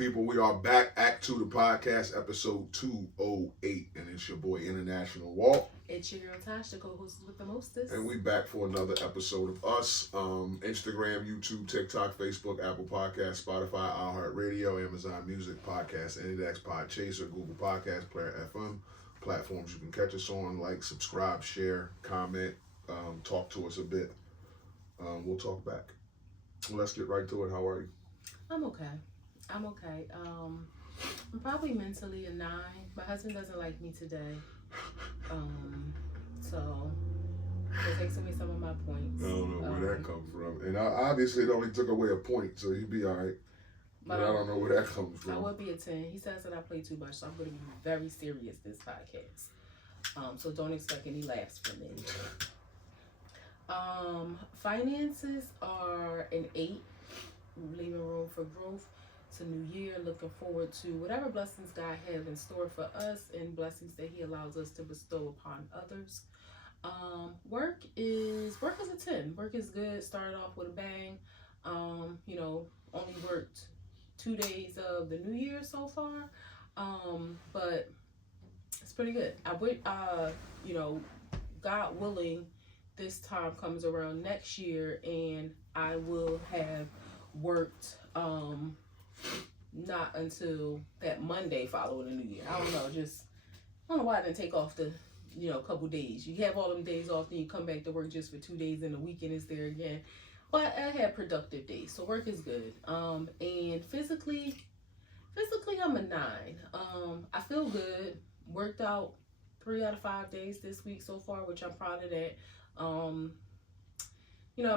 people? We are back. Act 2, the podcast, episode 208. And it's your boy, International Walt. It's your girl, Tosh, the co-host with the mostest. And we back for another episode of us. Instagram, YouTube, TikTok, Facebook, Apple Podcasts, Spotify, iHeartRadio, Amazon Music, Podcast, Anydex, Podchaser, Google Podcast, Player FM. Platforms you can catch us on. Like, subscribe, share, comment, talk to us a bit. We'll talk back. Let's get right to it. How are you? I'm okay. I'm probably mentally a 9. My husband doesn't like me today. So it takes away some of my points. I don't know where that comes from. And obviously it only took away a point, so you'd be all right. But I don't know where that comes from. I would be a 10. He says that I play too much, so I'm going to be very serious this podcast. So don't expect any laughs from me. Finances are an 8. Leaving room for growth. It's a new year. Looking forward to whatever blessings God have in store for us and blessings that He allows us to bestow upon others. Work is a 10. Work is good. Started off with a bang. Only worked 2 days of the new year so far. But it's pretty good. I would, God willing, this time comes around next year and I will have worked not until that Monday following the new year. I don't know why I didn't take off the couple days. You have all them days off, then you come back to work just for 2 days and the weekend is there again. But I had productive days, so work is good. And physically I'm a 9. I feel good. Worked out 3 out of 5 days this week so far, which I'm proud of that. I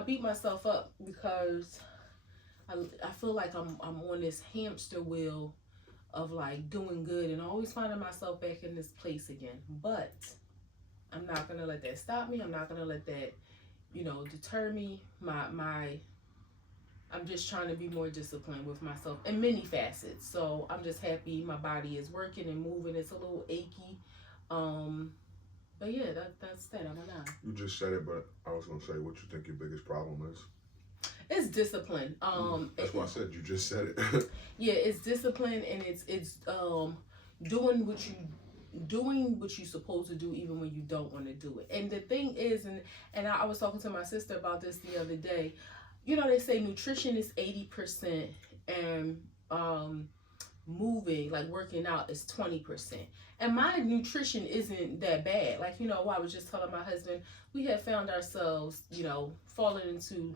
beat myself up because I feel like I'm on this hamster wheel of like doing good and always finding myself back in this place again. But I'm not gonna let that stop me. I'm not gonna let that, deter me. I'm just trying to be more disciplined with myself in many facets. So I'm just happy my body is working and moving. It's a little achy. But yeah, that's that. I'm a 9. You just said it, but I was gonna say what you think your biggest problem is. It's discipline. That's why I said you just said it. Yeah, it's discipline and it's doing what you're supposed to do even when you don't want to do it. And the thing is, and I was talking to my sister about this the other day. They say nutrition is 80% and moving, like working out, is 20%. And my nutrition isn't that bad. Like, I was just telling my husband, we have found ourselves, falling into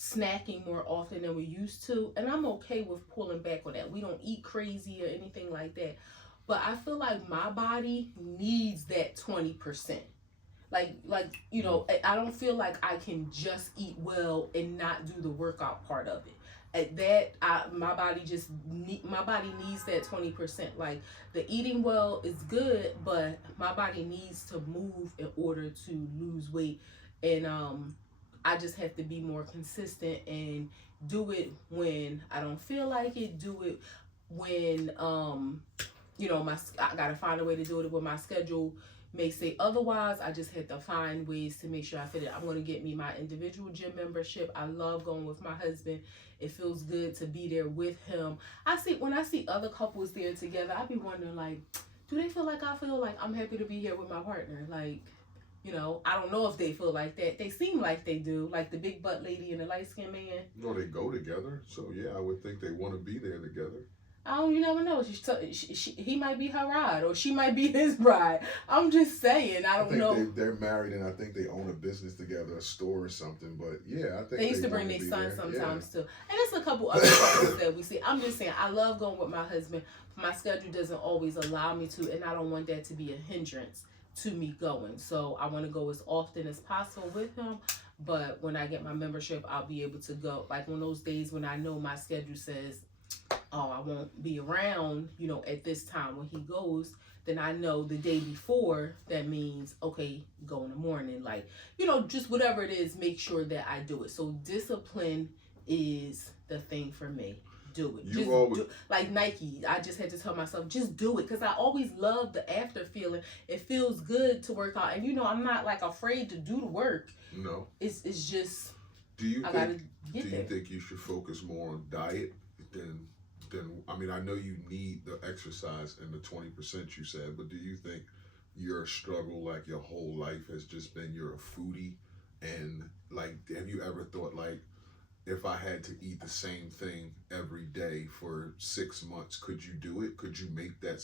snacking more often than we used to. And I'm okay with pulling back on that. We don't eat crazy or anything like that. But I feel like my body needs that 20%. I don't feel like I can just eat well and not do the workout part of it. My body needs that 20%. Like, the eating well is good, but my body needs to move in order to lose weight. And I just have to be more consistent and do it when I don't feel like it. Do it when I gotta find a way to do it when my schedule may say otherwise. I just had to find ways to make sure I fit it. I'm going to get me my individual gym membership. I love going with my husband. It feels good to be there with him. When I see other couples there together, I be wondering, like, do they feel like I feel like I'm happy to be here with my partner? Like, I don't know if they feel like that. They seem like they do, like the big butt lady and the light skinned man. No, they go together. So yeah, I would think they want to be there together. You never know. He might be her ride, or she might be his bride. I'm just saying. I don't know. They're married, and I think they own a business together, a store or something. But yeah, I think they used to bring their son sometimes too. And there's a couple other couples that we see. I'm just saying, I love going with my husband. My schedule doesn't always allow me to, and I don't want that to be a hindrance to me going. So I want to go as often as possible with him. But when I get my membership, I'll be able to go. Like on those days when I know my schedule says, oh, I won't be around, at this time when he goes, then I know the day before, that means, okay, go in the morning. Like, just whatever it is, make sure that I do it. So discipline is the thing for me. Do it. Like Nike, I just had to tell myself, just do it. Because I always love the after feeling. It feels good to work out. And, I'm not like afraid to do the work. No. It's just, do you think you should focus more on diet than then I mean I know you need the exercise and the 20% you said, but do you think your struggle like your whole life has just been you're a foodie, and like have you ever thought like if I had to eat the same thing every day for 6 months, could you do it? Could you make that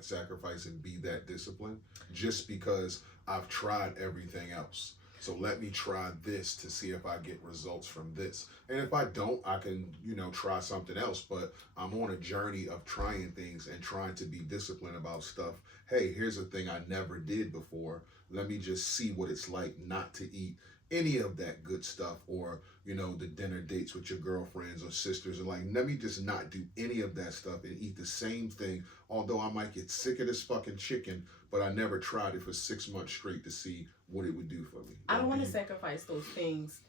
sacrifice and be that disciplined? Just because I've tried everything else. So let me try this to see if I get results from this. And if I don't, I can, try something else. But I'm on a journey of trying things and trying to be disciplined about stuff. Hey, here's a thing I never did before. Let me just see what it's like not to eat any of that good stuff, or the dinner dates with your girlfriends or sisters, and like let me just not do any of that stuff and eat the same thing, although I might get sick of this fucking chicken, but I never tried it for 6 months straight to see what it would do for me. I don't want to sacrifice those things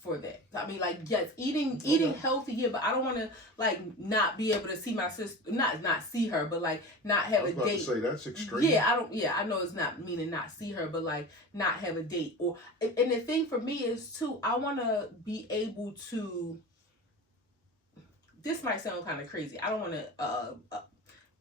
for that. I mean, like, yes, eating healthy here, but I don't want to like not be able to see my sister, not see her, but like not have a date. I was about to say that's extreme. Yeah, I know it's not meaning not see her, but like not have a date. Or and the thing for me is too, I want to be able to. This might sound kind of crazy. I don't want to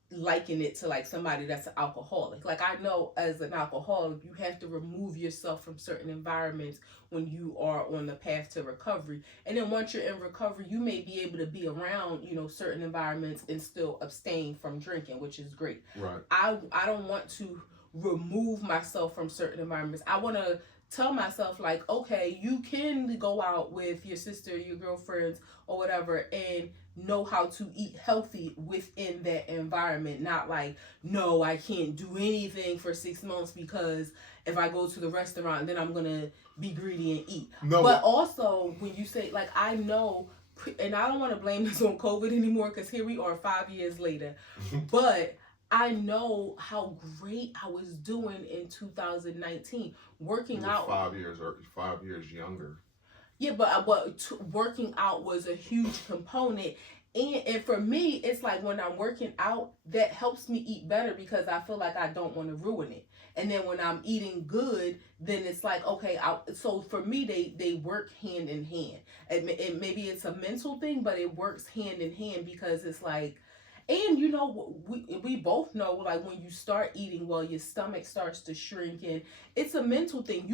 liken it to like somebody that's an alcoholic. Like I know as an alcoholic, you have to remove yourself from certain environments when you are on the path to recovery. And then once you're in recovery, you may be able to be around, certain environments and still abstain from drinking, which is great. Right. I don't want to remove myself from certain environments. I want to tell myself like, okay, you can go out with your sister, your girlfriends or whatever, and know how to eat healthy within that environment. Not like, no, I can't do anything for 6 months because if I go to the restaurant, then I'm gonna be greedy and eat. No. But also when you say like, I know, and I don't want to blame this on COVID anymore because here we are 5 years later, but I know how great I was doing in 2019 working out. 5 years or 5 years younger. Yeah, but working out was a huge component. And for me, it's like when I'm working out, that helps me eat better because I feel like I don't want to ruin it. And then when I'm eating good, then it's like, okay, so for me, they work hand in hand. And maybe it's a mental thing, but it works hand in hand because it's like, and we both know like when you start eating well, your stomach starts to shrink, and it's a mental thing.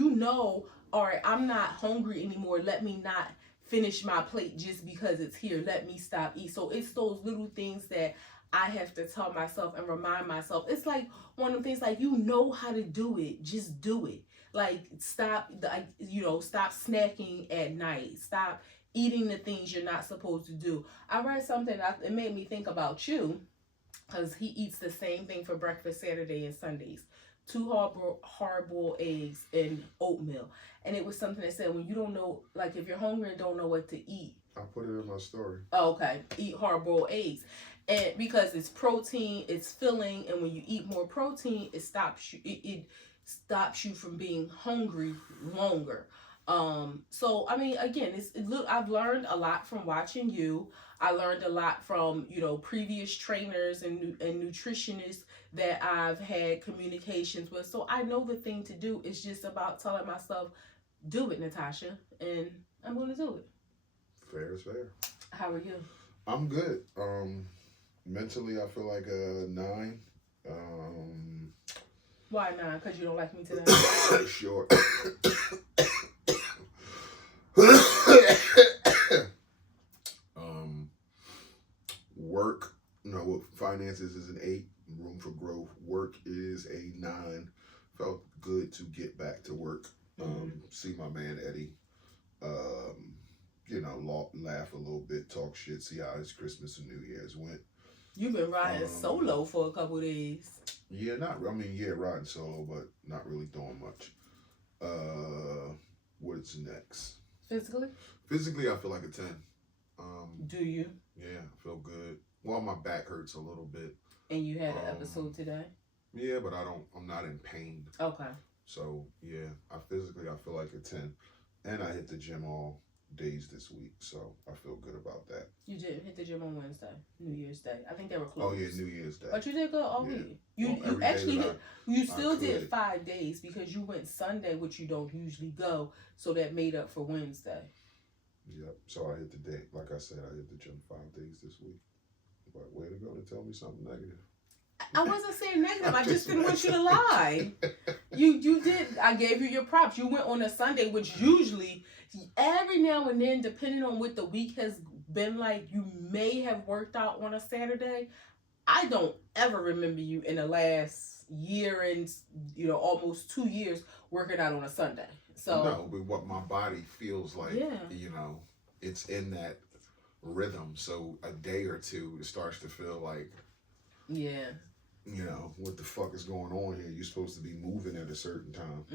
All right, I'm not hungry anymore. Let me not finish my plate just because it's here. Let me stop eating. So it's those little things that I have to tell myself and remind myself. It's like one of the things like, how to do it. Just do it. Like stop snacking at night. Stop eating the things you're not supposed to do. I read something that it made me think about you because he eats the same thing for breakfast Saturday and Sundays. 2 hard-boiled eggs and oatmeal. And it was something that said when you don't know, like if you're hungry and don't know what to eat. I put it in my story. Oh, okay. Eat hard-boiled eggs. And because it's protein, it's filling, and when you eat more protein, it stops you from being hungry longer. So I mean, again, I've learned a lot from watching you. I learned a lot from previous trainers and nutritionists that I've had communications with. So I know the thing to do is just about telling myself, do it, Natasha, and I'm going to do it. Fair is fair. How are you? I'm good. Mentally, I feel like a 9. Why 9? Because you don't like me today? Sure. Work, finances is an 8. Room for growth. Work is a 9. Felt good to get back to work. See my man Eddie. Laugh a little bit, talk shit, see how his Christmas and New Year's went. You've been riding solo for a couple of days. Yeah, riding solo, but not really doing much. What's next? Physically, I feel like a 10. Do you? Yeah, I feel good. Well, my back hurts a little bit. And you had an episode today? Yeah, but I'm not in pain. Okay. So, yeah, I feel like a 10. And I hit the gym all days this week, so I feel good about that. You did hit the gym on Wednesday, New Year's Day. I think they were closed. Oh, yeah, New Year's Day. But you did good all week. You actually did 5 days because you went Sunday, which you don't usually go, so that made up for Wednesday. Yep, so I hit the day. Like I said, I hit the gym 5 days this week. But way to go to tell me something negative. I wasn't saying negative. I just didn't want you to lie. You did. I gave you your props. You went on a Sunday, which usually, every now and then, depending on what the week has been like, you may have worked out on a Saturday. I don't ever remember you in the last year and almost 2 years working out on a Sunday. So no, but what my body feels like, it's in that rhythm. So a day or two, it starts to feel like, what the fuck is going on here? You're supposed to be moving at a certain time.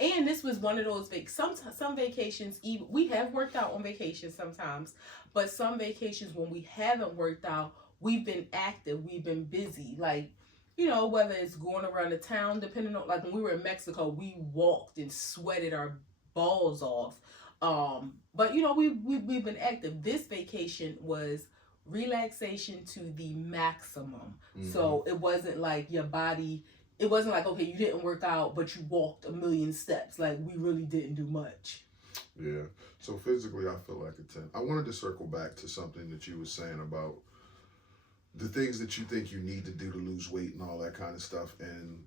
And this was one of those some vacations, even we have worked out on vacations sometimes, but some vacations when we haven't worked out, we've been active, we've been busy, like, whether it's going around the town, depending on, like when we were in Mexico, we walked and sweated our balls off. But we've been active. This vacation was relaxation to the maximum. So it wasn't like your body, it wasn't like, okay, you didn't work out, but you walked 1,000,000 steps. Like, we really didn't do much. Yeah. So physically, I feel like a 10. I wanted to circle back to something that you were saying about the things that you think you need to do to lose weight and all that kind of stuff. And,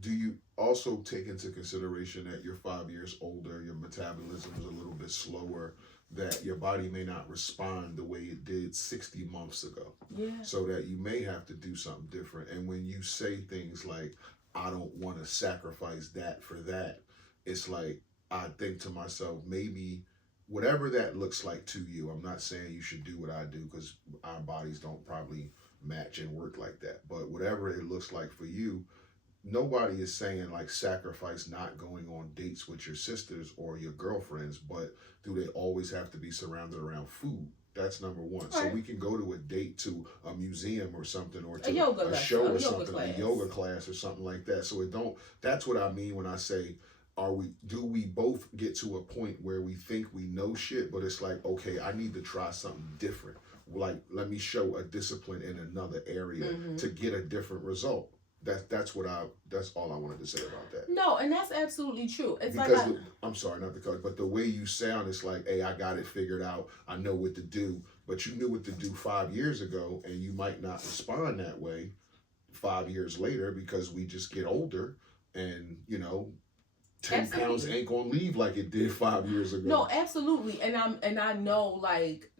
do you also take into consideration that you're 5 years older, your metabolism is a little bit slower, that your body may not respond the way it did 60 months ago? Yeah. So that you may have to do something different. And when you say things like, I don't want to sacrifice that for that, it's like, I think to myself, maybe whatever that looks like to you, I'm not saying you should do what I do, because our bodies don't probably match and work like that. But whatever it looks like for you, nobody is saying like sacrifice not going on dates with your sisters or your girlfriends, but do they always have to be surrounded around food? That's number one. Right. So we can go to a date, to a museum or something, or to a show or something, a yoga class or something like that. So that's what I mean when I say, do we both get to a point where we think we know shit, but it's like, okay, I need to try something different. Like, let me show a discipline in another area to get a different result. That's all I wanted to say about that. No, and that's absolutely true. It's because I'm sorry, not to cut, but the way you sound, it's like, hey, I got it figured out. I know what to do. But you knew what to do 5 years ago, and you might not respond that way 5 years later, because we just get older, and 10 pounds ain't gonna leave like it did 5 years ago. No, absolutely. And I know, like,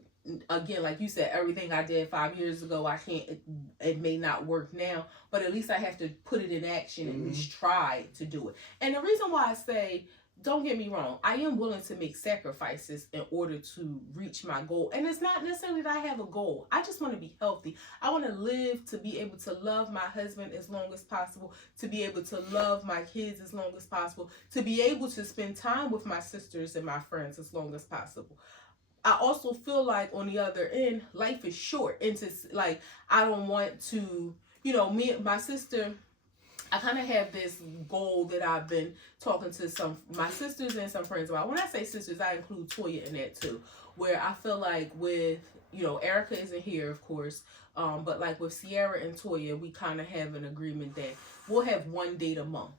again, like you said, everything I did 5 years ago, it may not work now, but at least I have to put it in action and at least try to do it. And the reason why I say, don't get me wrong, I am willing to make sacrifices in order to reach my goal. And it's not necessarily that I have a goal. I just want to be healthy. I want to live to be able to love my husband as long as possible, to be able to love my kids as long as possible, to be able to spend time with my sisters and my friends as long as possible. I also feel like on the other end, life is short. And like, I don't want to, me and my sister, I kind of have this goal that I've been talking to my sisters and some friends about. When I say sisters, I include Toya in that too, where I feel like with, Erica isn't here, of course, but like with Sierra and Toya, we kind of have an agreement that we'll have one date a month.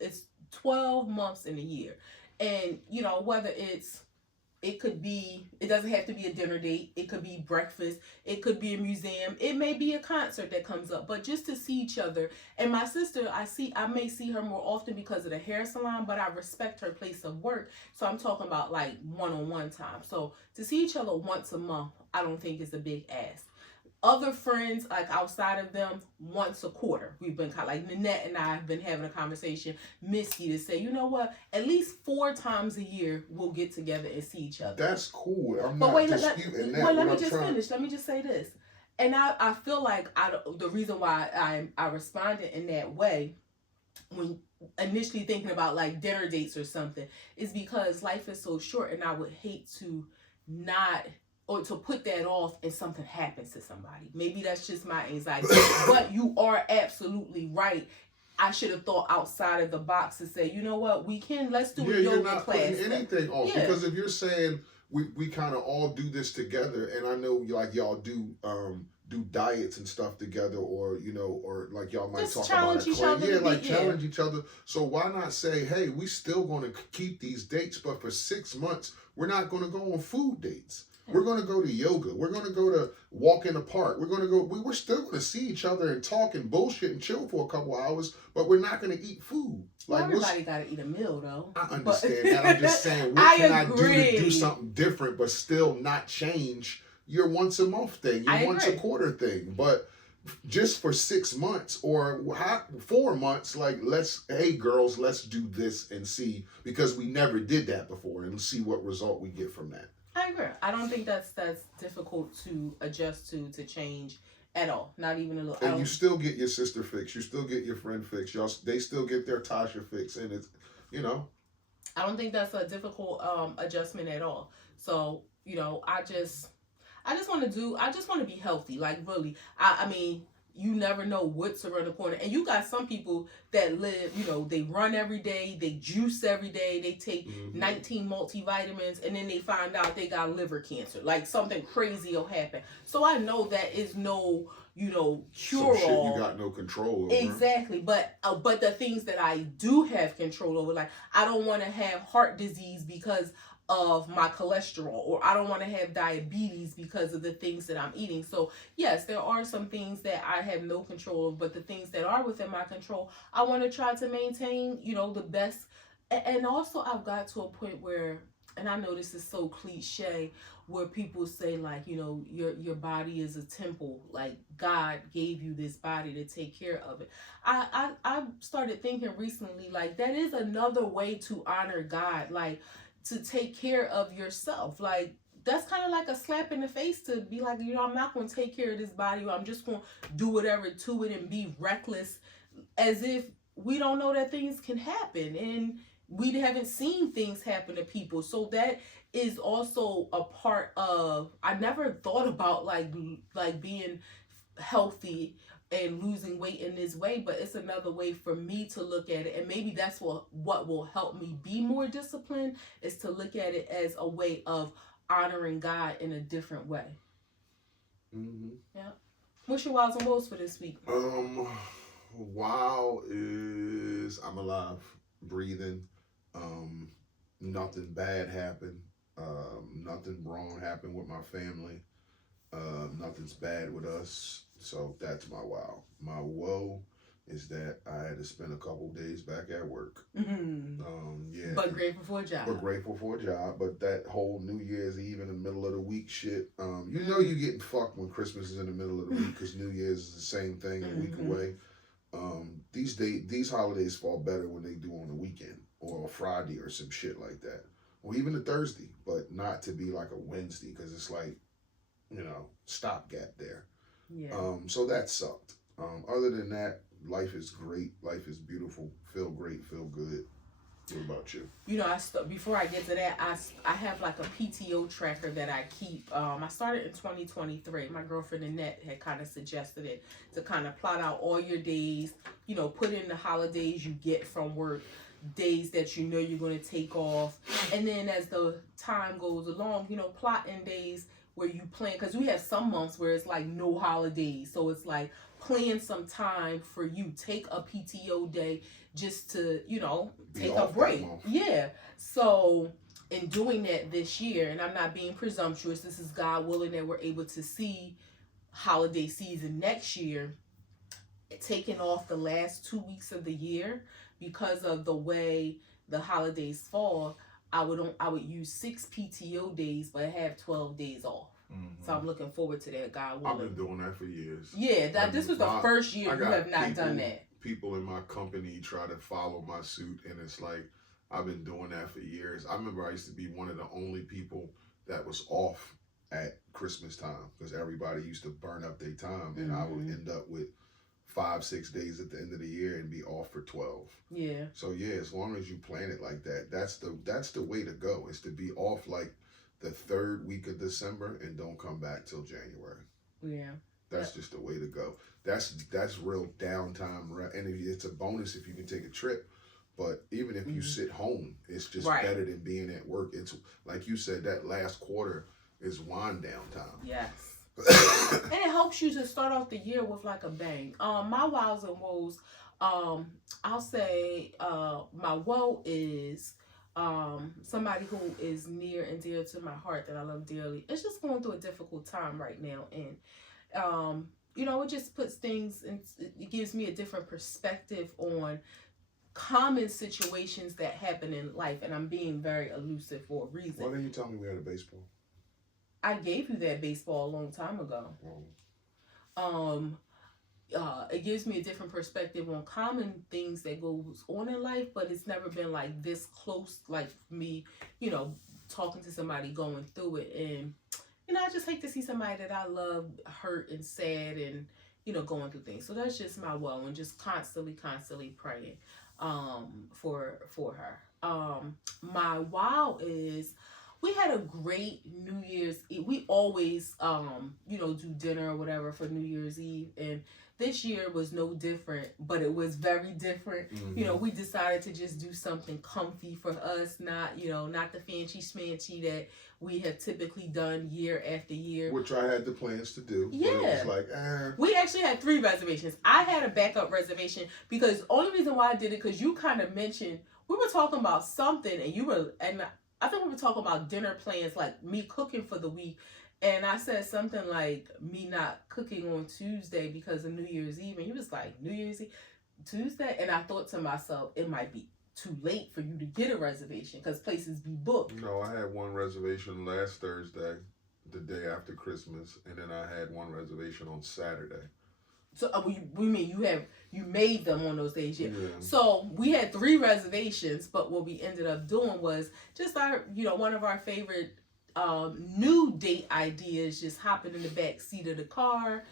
It's 12 months in a year. And, whether it doesn't have to be a dinner date. It could be breakfast. It could be a museum. It may be a concert that comes up, but just to see each other. And my sister, I may see her more often because of the hair salon, but I respect her place of work. So I'm talking about like one-on-one time. So to see each other once a month, I don't think is a big ask. Other friends, like outside of them, once a quarter. We've been like Nanette and I have been having a conversation, Misty, to say, you know what, at least 4 times a year we'll get together and see each other. That's cool. I'm not disputing that. Well, let me just finish. Let me just say this. And I feel like the reason why I responded in that way when initially thinking about like dinner dates or something is because life is so short, and I would hate to to put that off and something happens to somebody. Maybe that's just my anxiety. But you are absolutely right. I should have thought outside of the box to say, you know what, let's do a yoga class. You're not putting anything off. Because if you're saying we kind of all do this together, and I know like y'all do diets and stuff together, or or like y'all might just talk about a class. Challenge each other. So why not say, hey, we still going to keep these dates, but for 6 months we're not going to go on food dates. We're going to go to yoga. We're going to go to walk in the park. We're still going to see each other and talk and bullshit and chill for a couple hours, but we're not going to eat food. Well, everybody got to eat a meal, though. I understand that. I'm just saying, what can I do to do something different, but still not change your once a month thing, your once a quarter thing? But just for 6 months or 4 months, like, hey girls, let's do this and see, because we never did that before, and see what result we get from that. I agree. I don't think that's difficult to adjust to change at all. Not even a little. And you still get your sister fix. You still get your friend fix. They still get their Tasha fix, and it's, I don't think that's a difficult adjustment at all. So I just want to be healthy. Like, really, I mean, you never know what's around the corner. And you got some people that live, they run every day, they juice every day, they take 19 multivitamins, and then they find out they got liver cancer. Like, something crazy will happen. So I know that is no, cure-all. Some shit you got no control over. Exactly. But the things that I do have control over, like, I don't want to have heart disease because of my cholesterol, or I don't want to have diabetes because of the things that I'm eating. So yes, there are some things that I have no control of, but the things that are within my control, I want to try to maintain, the best. And also, I've got to a point where, and I know this is so cliche, where people say, like, your body is a temple, like God gave you this body to take care of it. I started thinking recently, like, that is another way to honor God, like, to take care of yourself. Like, that's kind of like a slap in the face to be like, I'm not going to take care of this body, or I'm just going to do whatever to it and be reckless, as if we don't know that things can happen and we haven't seen things happen to people. So that is also a part of, I never thought about like being healthy and losing weight in this way, but it's another way for me to look at it. And maybe that's what will help me be more disciplined, is to look at it as a way of honoring God in a different way. Yeah. What's your wows and woes for this week? Wow is I'm alive, breathing. Nothing bad happened. Nothing wrong happened with my family. Nothing's bad with us. So that's my wow. My woe is that I had to spend a couple days back at work. Yeah. But grateful for a job. But that whole New Year's Eve in the middle of the week shit, you're getting fucked when Christmas is in the middle of the week, because New Year's is the same thing a week away. These holidays fall better when they do on the weekend or a Friday or some shit like that, or even a Thursday, but not to be like a Wednesday, because it's like, stopgap there. Yeah. So that sucked. Other than that, life is great. Life is beautiful. Feel great. Feel good. What about you? Before I get to that, I have like a PTO tracker that I keep. I started in 2023. My girlfriend Annette had kind of suggested it, to kind of plot out all your days. Put in the holidays you get from work, days that you're going to take off, and then as the time goes along, plot in days where you plan, because we have some months where it's like no holidays, so it's like plan some time for you, take a PTO day just to take a break. Yeah. So in doing that this year, and I'm not being presumptuous, this is God willing that we're able to see holiday season next year, taking off the last 2 weeks of the year because of the way the holidays fall. I would use 6 PTO days, but have 12 days off. So I'm looking forward to that, God willing. I've been doing that for years. Yeah, this was the first year you have not done that. People in my company try to follow my suit, and it's like, I've been doing that for years. I remember I used to be one of the only people that was off at Christmas time, because everybody used to burn up their time, and I would end up with 5-6 days at the end of the year and be off for 12. Yeah. So yeah, as long as you plan it like that, that's the way to go, is to be off like the 3rd week of December and don't come back till January. Yeah. That's just the way to go. That's real downtime, and it's a bonus if you can take a trip. But even if you sit home, it's just better than being at work. It's like you said, that last quarter is wind down time. Yes. And it helps you to start off the year with like a bang. My wows and woes, I'll say my woe is somebody who is near and dear to my heart that I love dearly, is just going through a difficult time right now. And, it just puts things in, it gives me a different perspective on common situations that happen in life. And I'm being very elusive for a reason. Why didn't you tell me we had a baseball? I gave you that baseball a long time ago. Oh. It gives me a different perspective on common things that goes on in life, but it's never been like this close, like me, talking to somebody going through it. And, I just hate to see somebody that I love hurt and sad and, going through things. So that's just my woe, and just constantly praying for her. My wow is, we had a great New Year's Eve. We always, do dinner or whatever for New Year's Eve. And this year was no different, but it was very different. Mm-hmm. We decided to just do something comfy for us, not the fancy schmancy that we have typically done year after year. Which I had the plans to do. Yeah. But it was like, We actually had 3 reservations. I had a backup reservation because the only reason why I did it, because you kind of mentioned, we were talking about something, and I think we were talking about dinner plans, like me cooking for the week. And I said something like me not cooking on Tuesday because of New Year's Eve. And he was like, New Year's Eve, Tuesday? And I thought to myself, it might be too late for you to get a reservation because places be booked. No, I had one reservation last Thursday, the day after Christmas. And then I had one reservation on Saturday. So we mean you made them on those days, yeah. So we had 3 reservations, but what we ended up doing was just one of our favorite new date ideas, just hopping in the back seat of the car,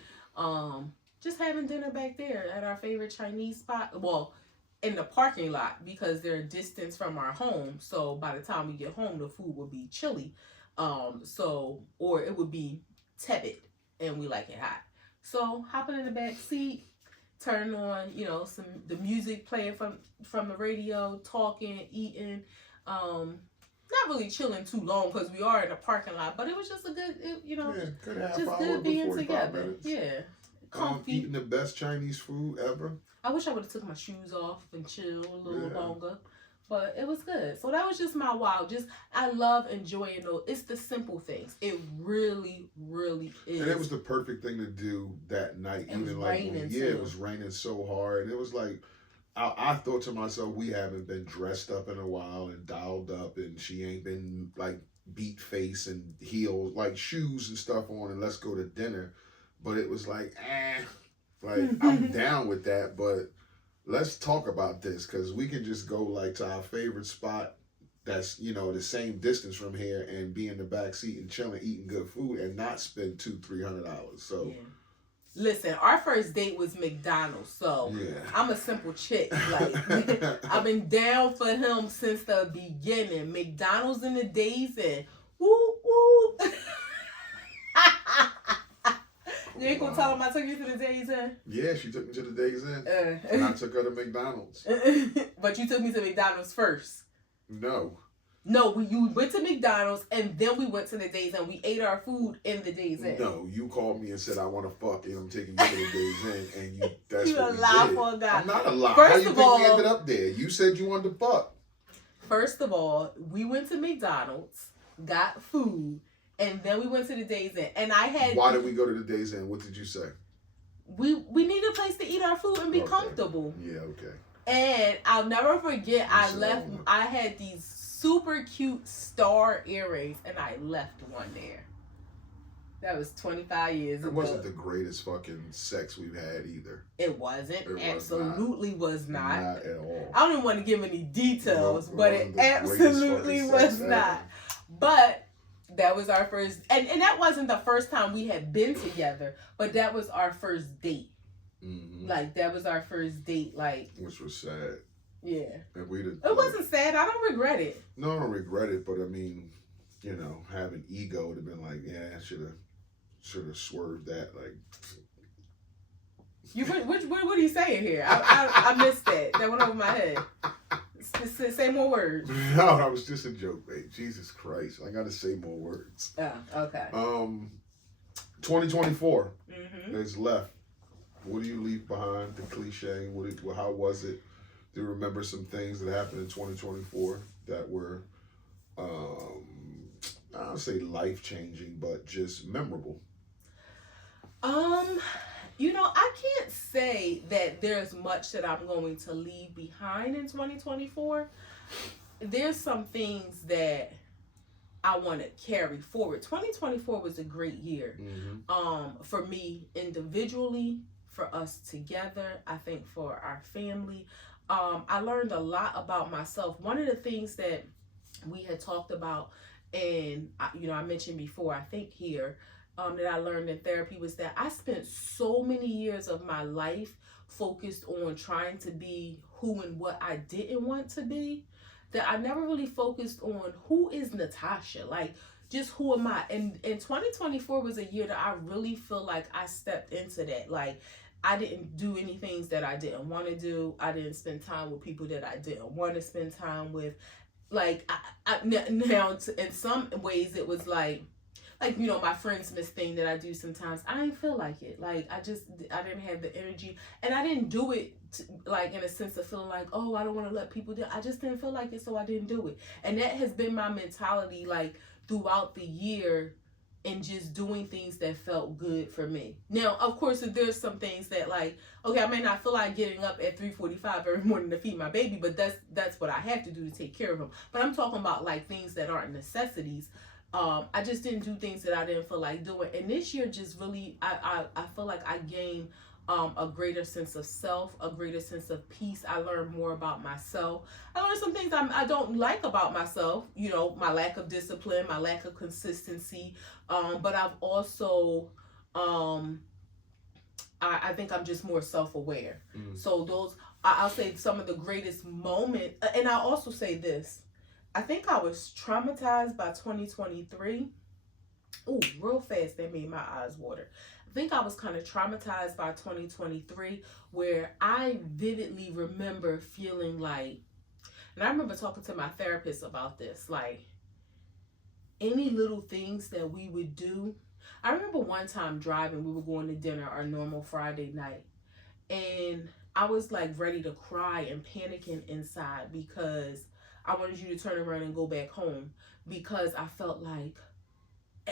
just having dinner back there at our favorite Chinese spot. Well, in the parking lot, because they're a distance from our home. So by the time we get home, the food will be chilly, or it would be tepid, and we like it hot. So hopping in the back seat, turning on, the music playing from the radio, talking, eating, not really chilling too long because we are in a parking lot, but it was just a good, good half just hour, good being 45 together. minutes. Yeah, comfy. Eating the best Chinese food ever. I wish I would have took my shoes off and chilled a little longer, but it was good. So that was just my wow. I love enjoying those. It's the simple things. It really, really is. And it was the perfect thing to do that night. It was raining too. It was raining so hard, and it was like, I thought to myself, we haven't been dressed up in a while and dialed up, and she ain't been like beat face and heels, like shoes and stuff on, and let's go to dinner. But it was like, I'm down with that, but let's talk about this, because we can just go like to our favorite spot that's, the same distance from here, and be in the back seat and chilling, eating good food, and not spend $200-$300. So. Yeah. Listen, our first date was McDonald's, so I'm a simple chick. Like, I've been down for him since the beginning. McDonald's in the Days Inn. Woo, woo. You ain't gonna tell him I took you to the Days Inn? Yeah, she took me to the Days Inn. And I took her to McDonald's. But you took me to McDonald's first. No, you went to McDonald's and then we went to the Days Inn. We ate our food in the Days Inn. No, you called me and said, I want to fuck and I'm taking you to the Days Inn, and that's you what a lie did. for a guy. I'm not a lie. First How you of think all, we ended up there? You said you wanted to fuck. First of all, we went to McDonald's, got food, and then we went to the Days Inn. And I had... Why did we go to the Days Inn? What did you say? We needed a place to eat our food and be comfortable. Yeah, okay. And I'll never forget, I had these super cute star earrings, and I left one there. That was 25 years ago. It wasn't the greatest fucking sex we've had either. It wasn't. It absolutely was not. Not at all. I don't even want to give any details, but it absolutely was not. But that was our first, and that wasn't the first time we had been together, but that was our first date. Mm-hmm. Like, that was our first date, like. Which was sad. Yeah. It wasn't sad. I don't regret it. No, I don't regret it, but I mean, having ego would have been like, yeah, I should have swerved that. Like, what are you saying here? I missed that. That went over my head. Say more words. No, that was just a joke, babe. Jesus Christ, I got to say more words. Oh, okay. 2024 is left. What do you leave behind? The cliche. How was it? Do you remember some things that happened in 2024? that were, I don't say life changing, but just memorable? I can't say that there's much that I'm going to leave behind in 2024. There's some things that I want to carry forward. 2024 was a great year. For me individually, for us together, I think for our family. I learned a lot about myself. One of the things that we had talked about, and I mentioned before, I think here, that I learned in therapy, was that I spent so many years of my life focused on trying to be who and what I didn't want to be, that I never really focused on who is Natasha, like just who am I. And 2024 was a year that I really feel like I stepped into that. Like, I didn't do any things that I didn't want to do. I didn't spend time with people that I didn't want to spend time with. Like, now in some ways it was like my Friendsmas thing that I do sometimes. I didn't feel like it. Like, I didn't have the energy, and I didn't do it like in a sense of feeling like, oh, I don't want to let people do it. I just didn't feel like it, so I didn't do it. And that has been my mentality like throughout the year, and just doing things that felt good for me. Now, of course, there's some things that like, okay, I may not feel like getting up at 3:45 every morning to feed my baby, but that's what I have to do to take care of him. But I'm talking about like things that aren't necessities. I just didn't do things that I didn't feel like doing. And this year just really, I feel like I gained a greater sense of self, a greater sense of peace. I learned more about myself. I learned some things I don't like about myself, my lack of discipline, my lack of consistency. But I've also, I think I'm just more self-aware. So I'll say some of the greatest moments, and I'll also say this. I think I was traumatized by 2023. Ooh, real fast, that made my eyes water. I think I was kind of traumatized by 2023, where I vividly remember feeling like, and I remember talking to my therapist about this, like any little things that we would do. I remember one time driving, we were going to dinner, our normal Friday night, and I was like ready to cry and panicking inside because I wanted you to turn around and go back home, because I felt like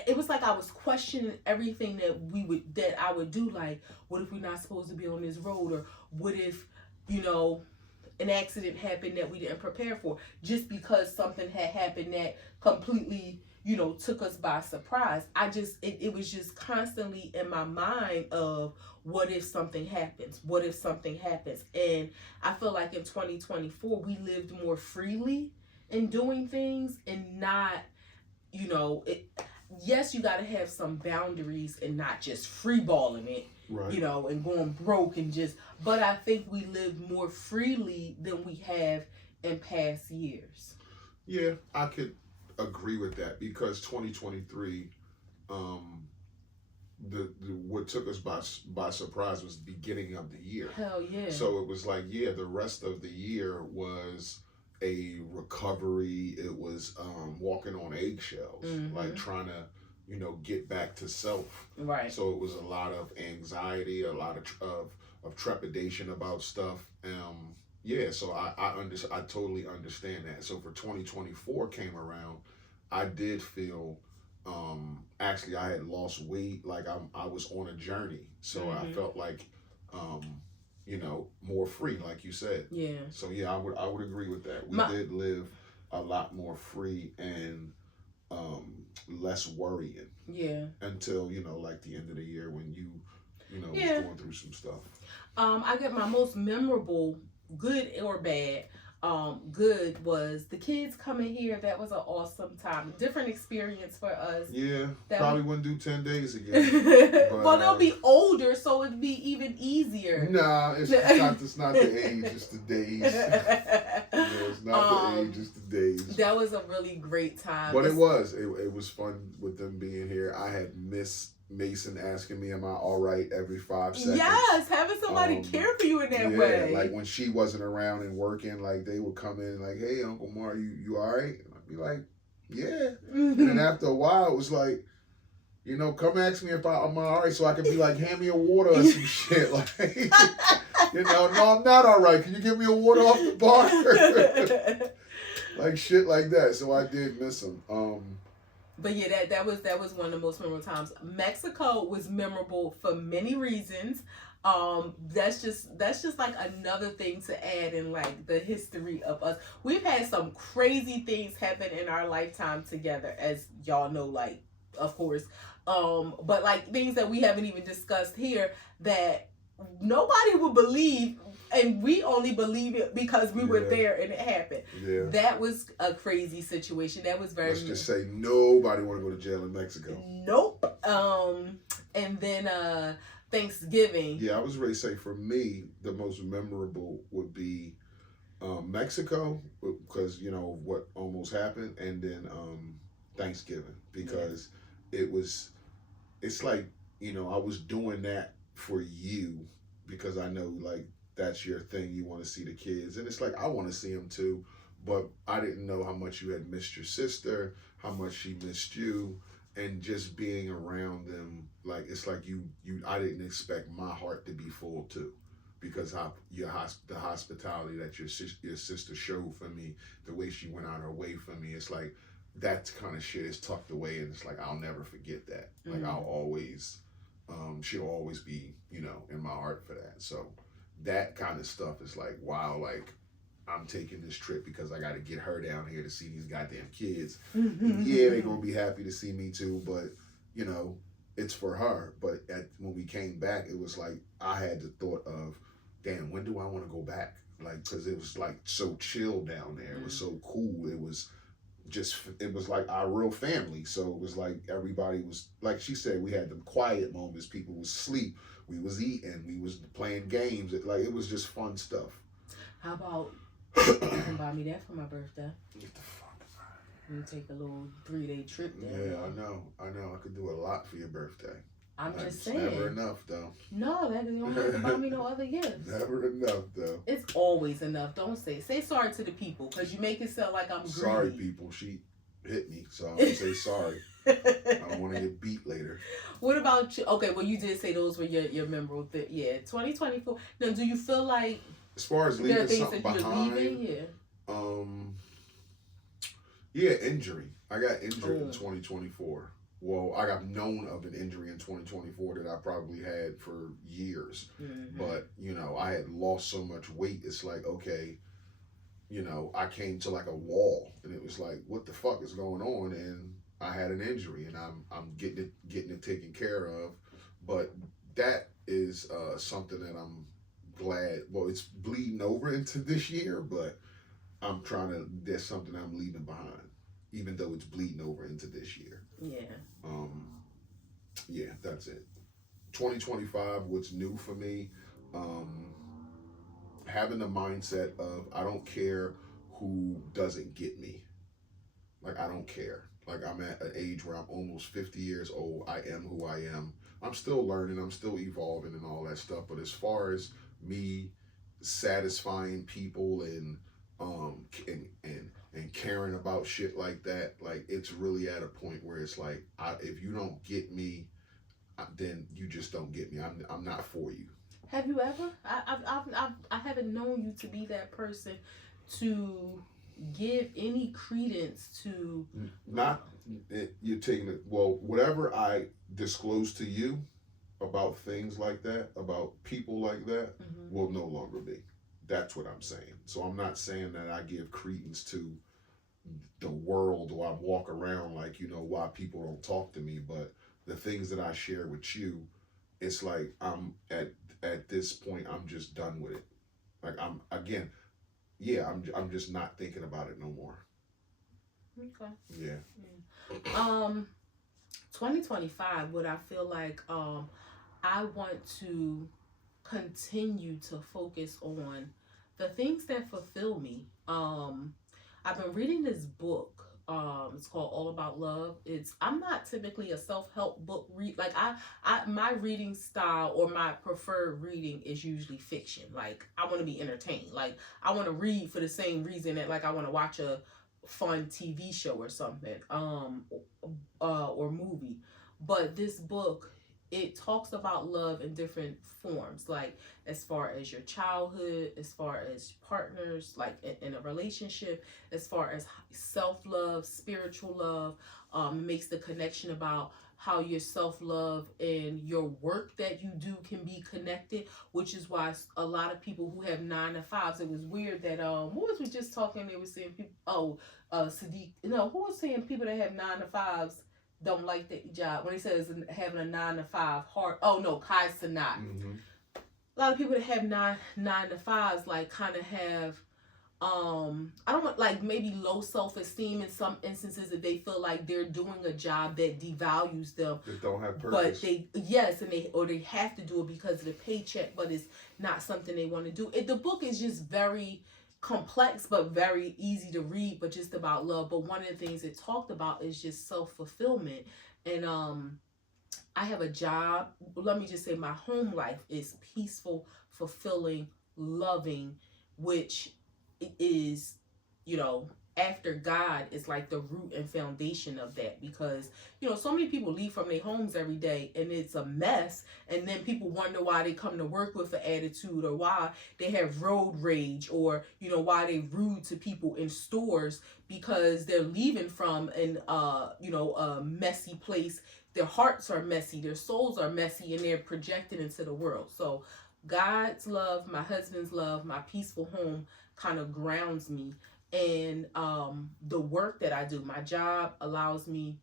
it was like I was questioning everything that I would do. Like, what if we're not supposed to be on this road? Or what if, an accident happened that we didn't prepare for, just because something had happened that completely, took us by surprise. It was just constantly in my mind of, what if something happens? What if something happens? And I feel like in 2024, we lived more freely in doing things and not, yes, you got to have some boundaries and not just freeballing it, right, and going broke but I think we lived more freely than we have in past years. Yeah, I could agree with that, because 2023, what took us by surprise was the beginning of the year. Hell yeah. So it was like, the rest of the year was a recovery. It was walking on eggshells, like trying to, get back to self. Right. So it was a lot of anxiety, a lot of trepidation about stuff. So I totally understand that. So for 2024 came around, I did feel, actually I had lost weight, like I was on a journey. So I felt like, more free, like you said. Yeah. So I would agree with that. We did live a lot more free and less worrying. Yeah. Until, like the end of the year when you was going through some stuff. I get my most memorable, good or bad, good was the kids coming here. That was an awesome time. Different experience for us. Yeah. Probably wouldn't do 10 days again. But, well, they'll be older, so it'd be even easier. Nah, it's not the age, it's the days. It's not the age, it's the days. That was a really great time. But it was fun with them being here. I had missed Mason asking me, am I all right, every 5 seconds. Yes, having somebody care for you in that way. Like when she wasn't around and working, like they would come in like, hey, Uncle Mar, you all right? And I'd be like, yeah. And then after a while, it was like, come ask me if I'm all right, so I could be like, hand me a water or some shit. Like, no, I'm not all right. Can you give me a water off the bar? like shit like that. So I did miss them. But yeah, that was one of the most memorable times. Mexico was memorable for many reasons. That's just like another thing to add in like the history of us. We've had some crazy things happen in our lifetime together, as y'all know, like of course. But like things that we haven't even discussed here that nobody would believe, and we only believe it because we were there and it happened. Yeah. That was a crazy situation. That was very. Let's just say nobody want to go to jail in Mexico. Nope. And then Thanksgiving. Yeah, I was ready to say for me the most memorable would be Mexico, because you know what almost happened, and then Thanksgiving, because it's like, you know, I was doing that for you because I know like that's your thing. You want to see the kids, and it's like I want to see them too, but I didn't know how much you had missed your sister, how much she missed you, and just being around them. Like it's like you I didn't expect my heart to be full too, because the hospitality that your sister showed for me, the way she went out her way for me, it's like that kind of shit is tucked away, and it's like I'll never forget that. Like I'll always, she'll always be, you know, in my heart for that. So that kind of stuff is like, wow, like I'm taking this trip because I got to get her down here to see these goddamn kids. Yeah, they're gonna be happy to see me too, but you know, it's for her. But when we came back, it was like I had the thought of, damn, when do I want to go back? Like, because it was like so chill down there. It was so cool. It was like our real family. So it was like everybody was, like she said, we had them quiet moments. People was asleep. We was eating. We was playing games. It was just fun stuff. How about you can buy me that for my birthday? Get the fuck out of here. You take a little 3-day trip there. Yeah, I know. I could do a lot for your birthday. I'm just saying. Never enough, though. No, that you don't have to buy me no other gifts. Never enough, though. It's always enough. Don't say sorry to the people, because you make it sound like I'm greedy. Sorry, people. She hit me, so I'm gonna say sorry. I don't want to get beat later. What about you? Okay, well, you did say those were your memorable thing. Yeah, 2024. Now, do you feel like as far as leaving something behind? Yeah, injury. I got injured in 2024. Well, I got known of an injury in 2024 that I probably had for years. But, you know, I had lost so much weight. It's like, okay, you know, I came to like a wall, and it was like, what the fuck is going on? And I had an injury, and I'm getting it taken care of. But that is something that I'm glad. Well, it's bleeding over into this year, but there's something I'm leaving behind, even though it's bleeding over into this year. Yeah. Yeah, that's it. 2025, what's new for me, having the mindset of I don't care who doesn't get me. Like, I don't care. Like, I'm at an age where I'm almost 50 years old. I am who I am. I'm still learning. I'm still evolving and all that stuff. But as far as me satisfying people and caring about shit like that, like it's really at a point where it's like, if you don't get me, then you just don't get me. I'm not for you. Have you ever? I haven't known you to be that person to give any credence to. Not you're taking it. Well, whatever I disclose to you about things like that, about people like that, will no longer be. That's what I'm saying. So I'm not saying that I give credence to the world, or I walk around like, you know, why people don't talk to me. But the things that I share with you, it's like I'm at this point, I'm just done with it. Like I'm just not thinking about it no more. Okay. Yeah. 2025, what I feel like I want to continue to focus on the things that fulfill me. I've been reading this book. It's called All About Love. I'm not typically a self-help book read. Like my reading style or my preferred reading is usually fiction. Like I want to be entertained. Like I want to read for the same reason that like I want to watch a fun TV show or something, or movie. But this book it talks about love in different forms, like as far as your childhood, as far as partners, like in a relationship, as far as self-love, spiritual love. It makes the connection about how your self-love and your work that you do can be connected, which is why a lot of people who have 9 to 5s, it was weird that who was we just talking, they were saying people, Sadiq, no, who was saying people that have 9 to 5s don't like the job when he says having a 9 to 5 hard. Oh no, Kai Sanat. Mm-hmm. A lot of people that have nine to 5s like kind of have I don't want, like, maybe low self-esteem in some instances, that they feel like they're doing a job that devalues them, That don't have purpose. but they have to do it because of the paycheck, but it's not something they want to do. The book is just very complex but very easy to read, but just about love. But one of the things it talked about is just self-fulfillment. And I have a job, let me just say my home life is peaceful, fulfilling, loving, which is, after God is like the root and foundation of that, because so many people leave from their homes every day and it's a mess, and then people wonder why they come to work with an attitude, or why they have road rage, or why they rude to people in stores, because they're leaving from a messy place. Their hearts are messy, their souls are messy, and they're projected into the world. So God's love, my husband's love, my peaceful home kind of grounds me. And the work that I do, my job allows me,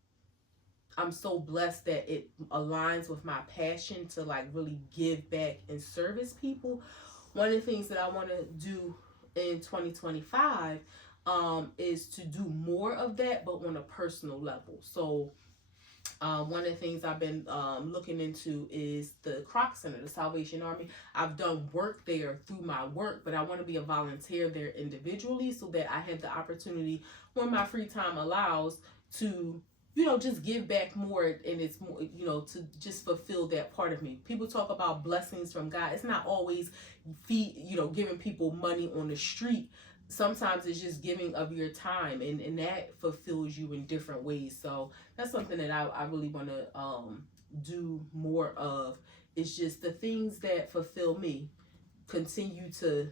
I'm so blessed that it aligns with my passion to like really give back and service people. One of the things that I want to do in 2025 is to do more of that, but on a personal level. So one of the things I've been looking into is the Croc Center, the Salvation Army. I've done work there through my work, but I want to be a volunteer there individually, so that I have the opportunity when my free time allows to, just give back more, and it's more, to just fulfill that part of me. People talk about blessings from God. It's not always giving people money on the street. Sometimes it's just giving of your time, and that fulfills you in different ways. So that's something that I really want to do more of. It's just the things that fulfill me continue to,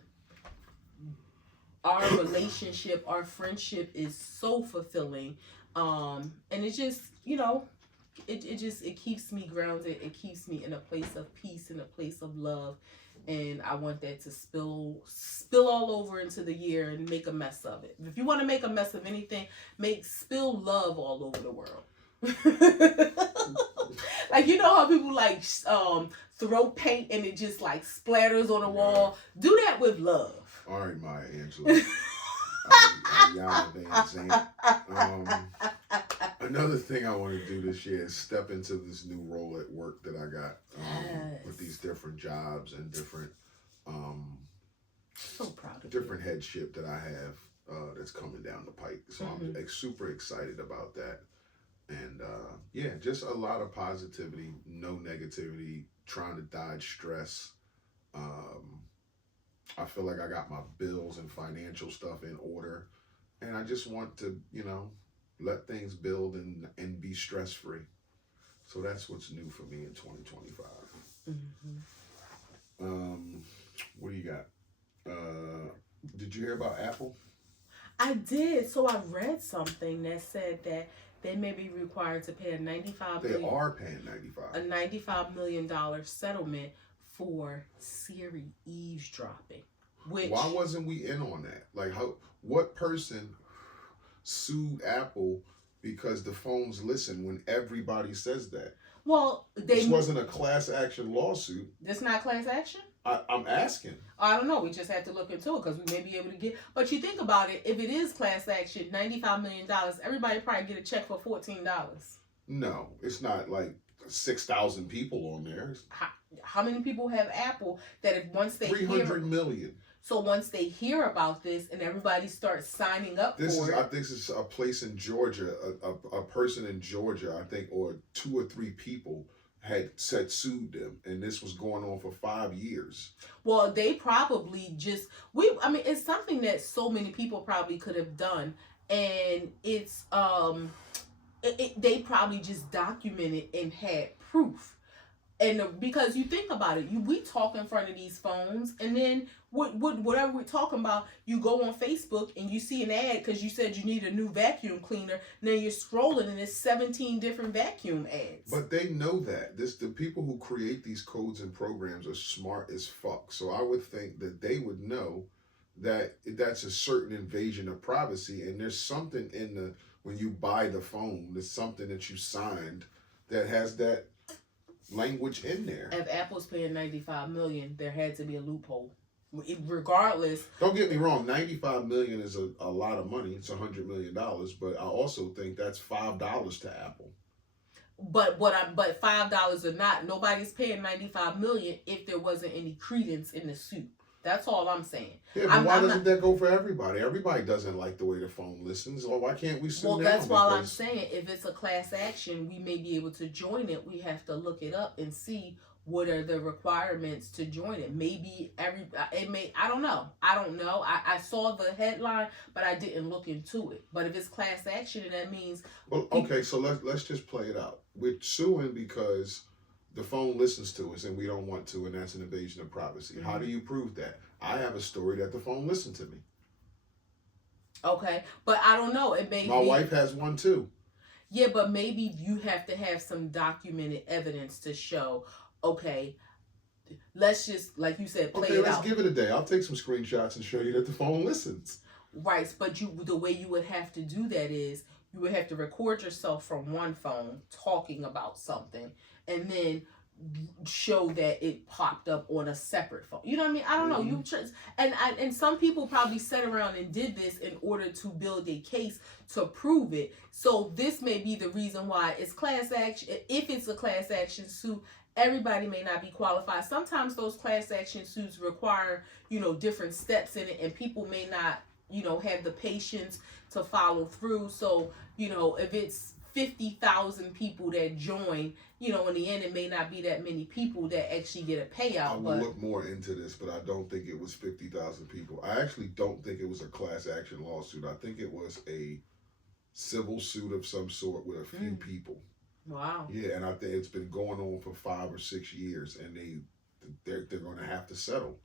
our relationship, our friendship is so fulfilling, and it's just it keeps me grounded. It keeps me in a place of peace, in a place of love. And I want that to spill all over into the year and make a mess of it. If you want to make a mess of anything, spill love all over the world. Like, how people like throw paint and it just like splatters on the wall. Do that with love. All right, Maya Angelou. Another thing I want to do this year is step into this new role at work that I got with these different jobs and different so proud of different headship that I have that's coming down the pike. So I'm super excited about that. And just a lot of positivity, no negativity, trying to dodge stress. I feel like I got my bills and financial stuff in order, and I just want to, let things build and be stress-free. So that's what's new for me in 2025. What do you got? Did you hear about Apple? I did. So I read something that said that they may be required to pay a are paying $95 million settlement for Siri eavesdropping. Why wasn't we in on that? Like, what person sued Apple because the phones listen when everybody says that? Well, this wasn't a class action lawsuit. This not class action? I'm asking. I don't know. We just have to look into it because we may be able to get. But you think about it, if it is class action, $95 million, everybody probably get a check for $14. No, it's not like 6,000 people on there. How many people have Apple that if once they 300 million. So once they hear about this and everybody starts signing up I think this is a place in Georgia, a person in Georgia, I think, or 2 or 3 people had sued them, and this was going on for 5 years. Well, they probably it's something that so many people probably could have done, and it's they probably just documented and had proof. And because you think about it, we talk in front of these phones, and then whatever we're talking about, you go on Facebook and you see an ad because you said you need a new vacuum cleaner, and then you're scrolling and there's 17 different vacuum ads. But they know that the people who create these codes and programs are smart as fuck. So I would think that they would know that that's a certain invasion of privacy, and there's something when you buy the phone, there's something that you signed that has that language in there. If Apple's paying $95 million, there had to be a loophole. Regardless, don't get me wrong, $95 million is a lot of money. It's $100 million, but I also think that's $5 to Apple. But $5 or not, nobody's paying $95 million if there wasn't any credence in the suit. That's all I'm saying. Yeah, but why doesn't that go for everybody? Everybody doesn't like the way the phone listens. Or why can't we sue them? Well, that's why I'm saying if it's a class action, we may be able to join it. We have to look it up and see what are the requirements to join it. Maybe I don't know. I saw the headline, but I didn't look into it. But if it's class action, and that means... Well, okay, so let's just play it out. We're suing because the phone listens to us and we don't want to, and that's an invasion of privacy. Mm-hmm. How do you prove that? I have a story that the phone listened to me. Okay, but I don't know. My wife has one too. Yeah, but maybe you have to have some documented evidence to show, okay, let's just, like you said, play it out. Okay, let's give it a day. I'll take some screenshots and show you that the phone listens. Right, but the way you would have to do that is you would have to record yourself from one phone talking about something, and then show that it popped up on a separate phone. You know what I mean? I don't know. Mm-hmm. And some people probably sat around and did this in order to build a case to prove it. So this may be the reason why it's class action. If it's a class action suit, everybody may not be qualified. Sometimes those class action suits require, different steps in it, and people may not, have the patience to follow through. So, if it's 50,000 people that join, in the end, it may not be that many people that actually get a payout. I will look more into this, but I don't think it was 50,000 people. I actually don't think it was a class action lawsuit. I think it was a civil suit of some sort with a few people. Wow. Yeah, and I think it's been going on for 5 or 6 years, and they're going to have to settle.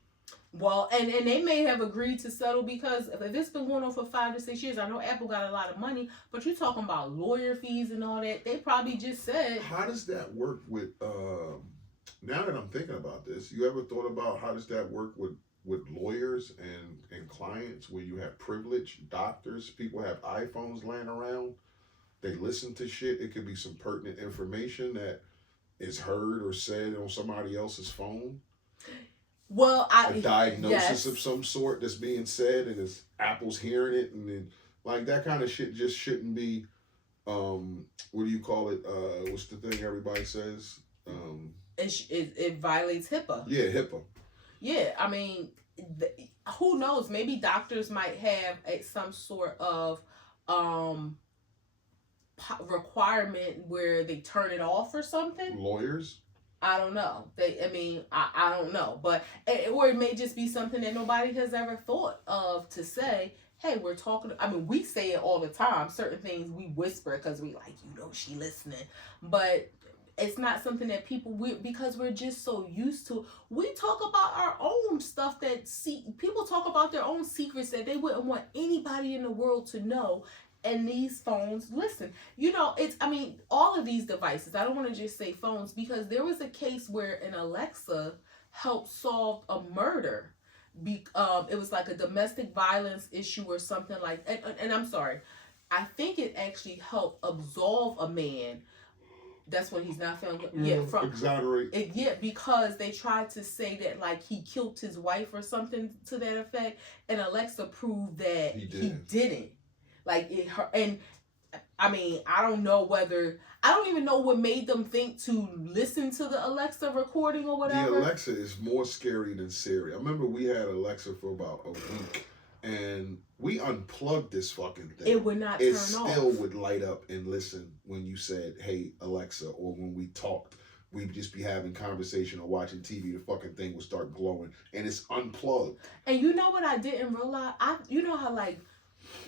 Well, and they may have agreed to settle because if it's been going on for 5 to 6 years, I know Apple got a lot of money, but you're talking about lawyer fees and all that. They probably just said... How does that work with... now that I'm thinking about this, you ever thought about how does that work with lawyers and clients where you have privileged doctors? People have iPhones laying around. They listen to shit. It could be some pertinent information that is heard or said on somebody else's phone. Well, a diagnosis of some sort that's being said, and it's Apple's hearing it, and then like that kind of shit just shouldn't be. What do you call it? What's the thing everybody says? It violates HIPAA. Yeah, HIPAA. Yeah, I mean, who knows? Maybe doctors might have some sort of requirement where they turn it off or something. Lawyers. I don't know. I don't know. But, or it may just be something that nobody has ever thought of to say, hey, we're talking. I mean, we say it all the time. Certain things we whisper because we like, she listening. But it's not something that because we're just so used to. We talk about our own stuff people talk about their own secrets that they wouldn't want anybody in the world to know. And these phones, listen, all of these devices, I don't want to just say phones, because there was a case where an Alexa helped solve a murder. It was like a domestic violence issue or something like that. And I'm sorry, I think it actually helped absolve a man. That's when he's not found. Exonerate. Because they tried to say that like he killed his wife or something to that effect. And Alexa proved that he didn't. Like it hurt, and I don't even know what made them think to listen to the Alexa recording or whatever. The Alexa is more scary than Siri. I remember we had Alexa for about a week, and we unplugged this fucking thing. It would not turn off. It still would light up and listen when you said, "Hey Alexa," or when we talked. We'd just be having conversation or watching TV. The fucking thing would start glowing, and it's unplugged. And you know what I didn't realize? You know how like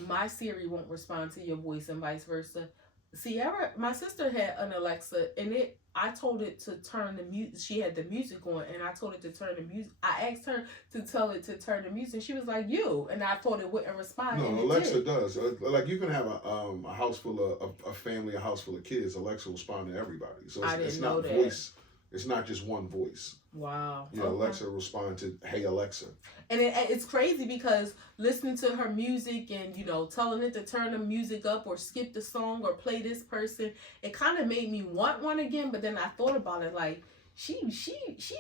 my Siri won't respond to your voice and vice versa. Sierra, my sister had an Alexa, and I told it to turn the music. She had the music on, and I told it to turn the music. I asked her to tell it to turn the music. She was like, "You," and I thought it wouldn't respond. No, and Alexa did. does. Like you can have a house full of a family, a house full of kids. Alexa will respond to everybody. So it's know not that. voice. It's not just one voice. Wow. Yeah, okay. Alexa will respond to, "Hey Alexa." And it's crazy because listening to her music and, telling it to turn the music up or skip the song or play this person, it kind of made me want one again. But then I thought about it like, she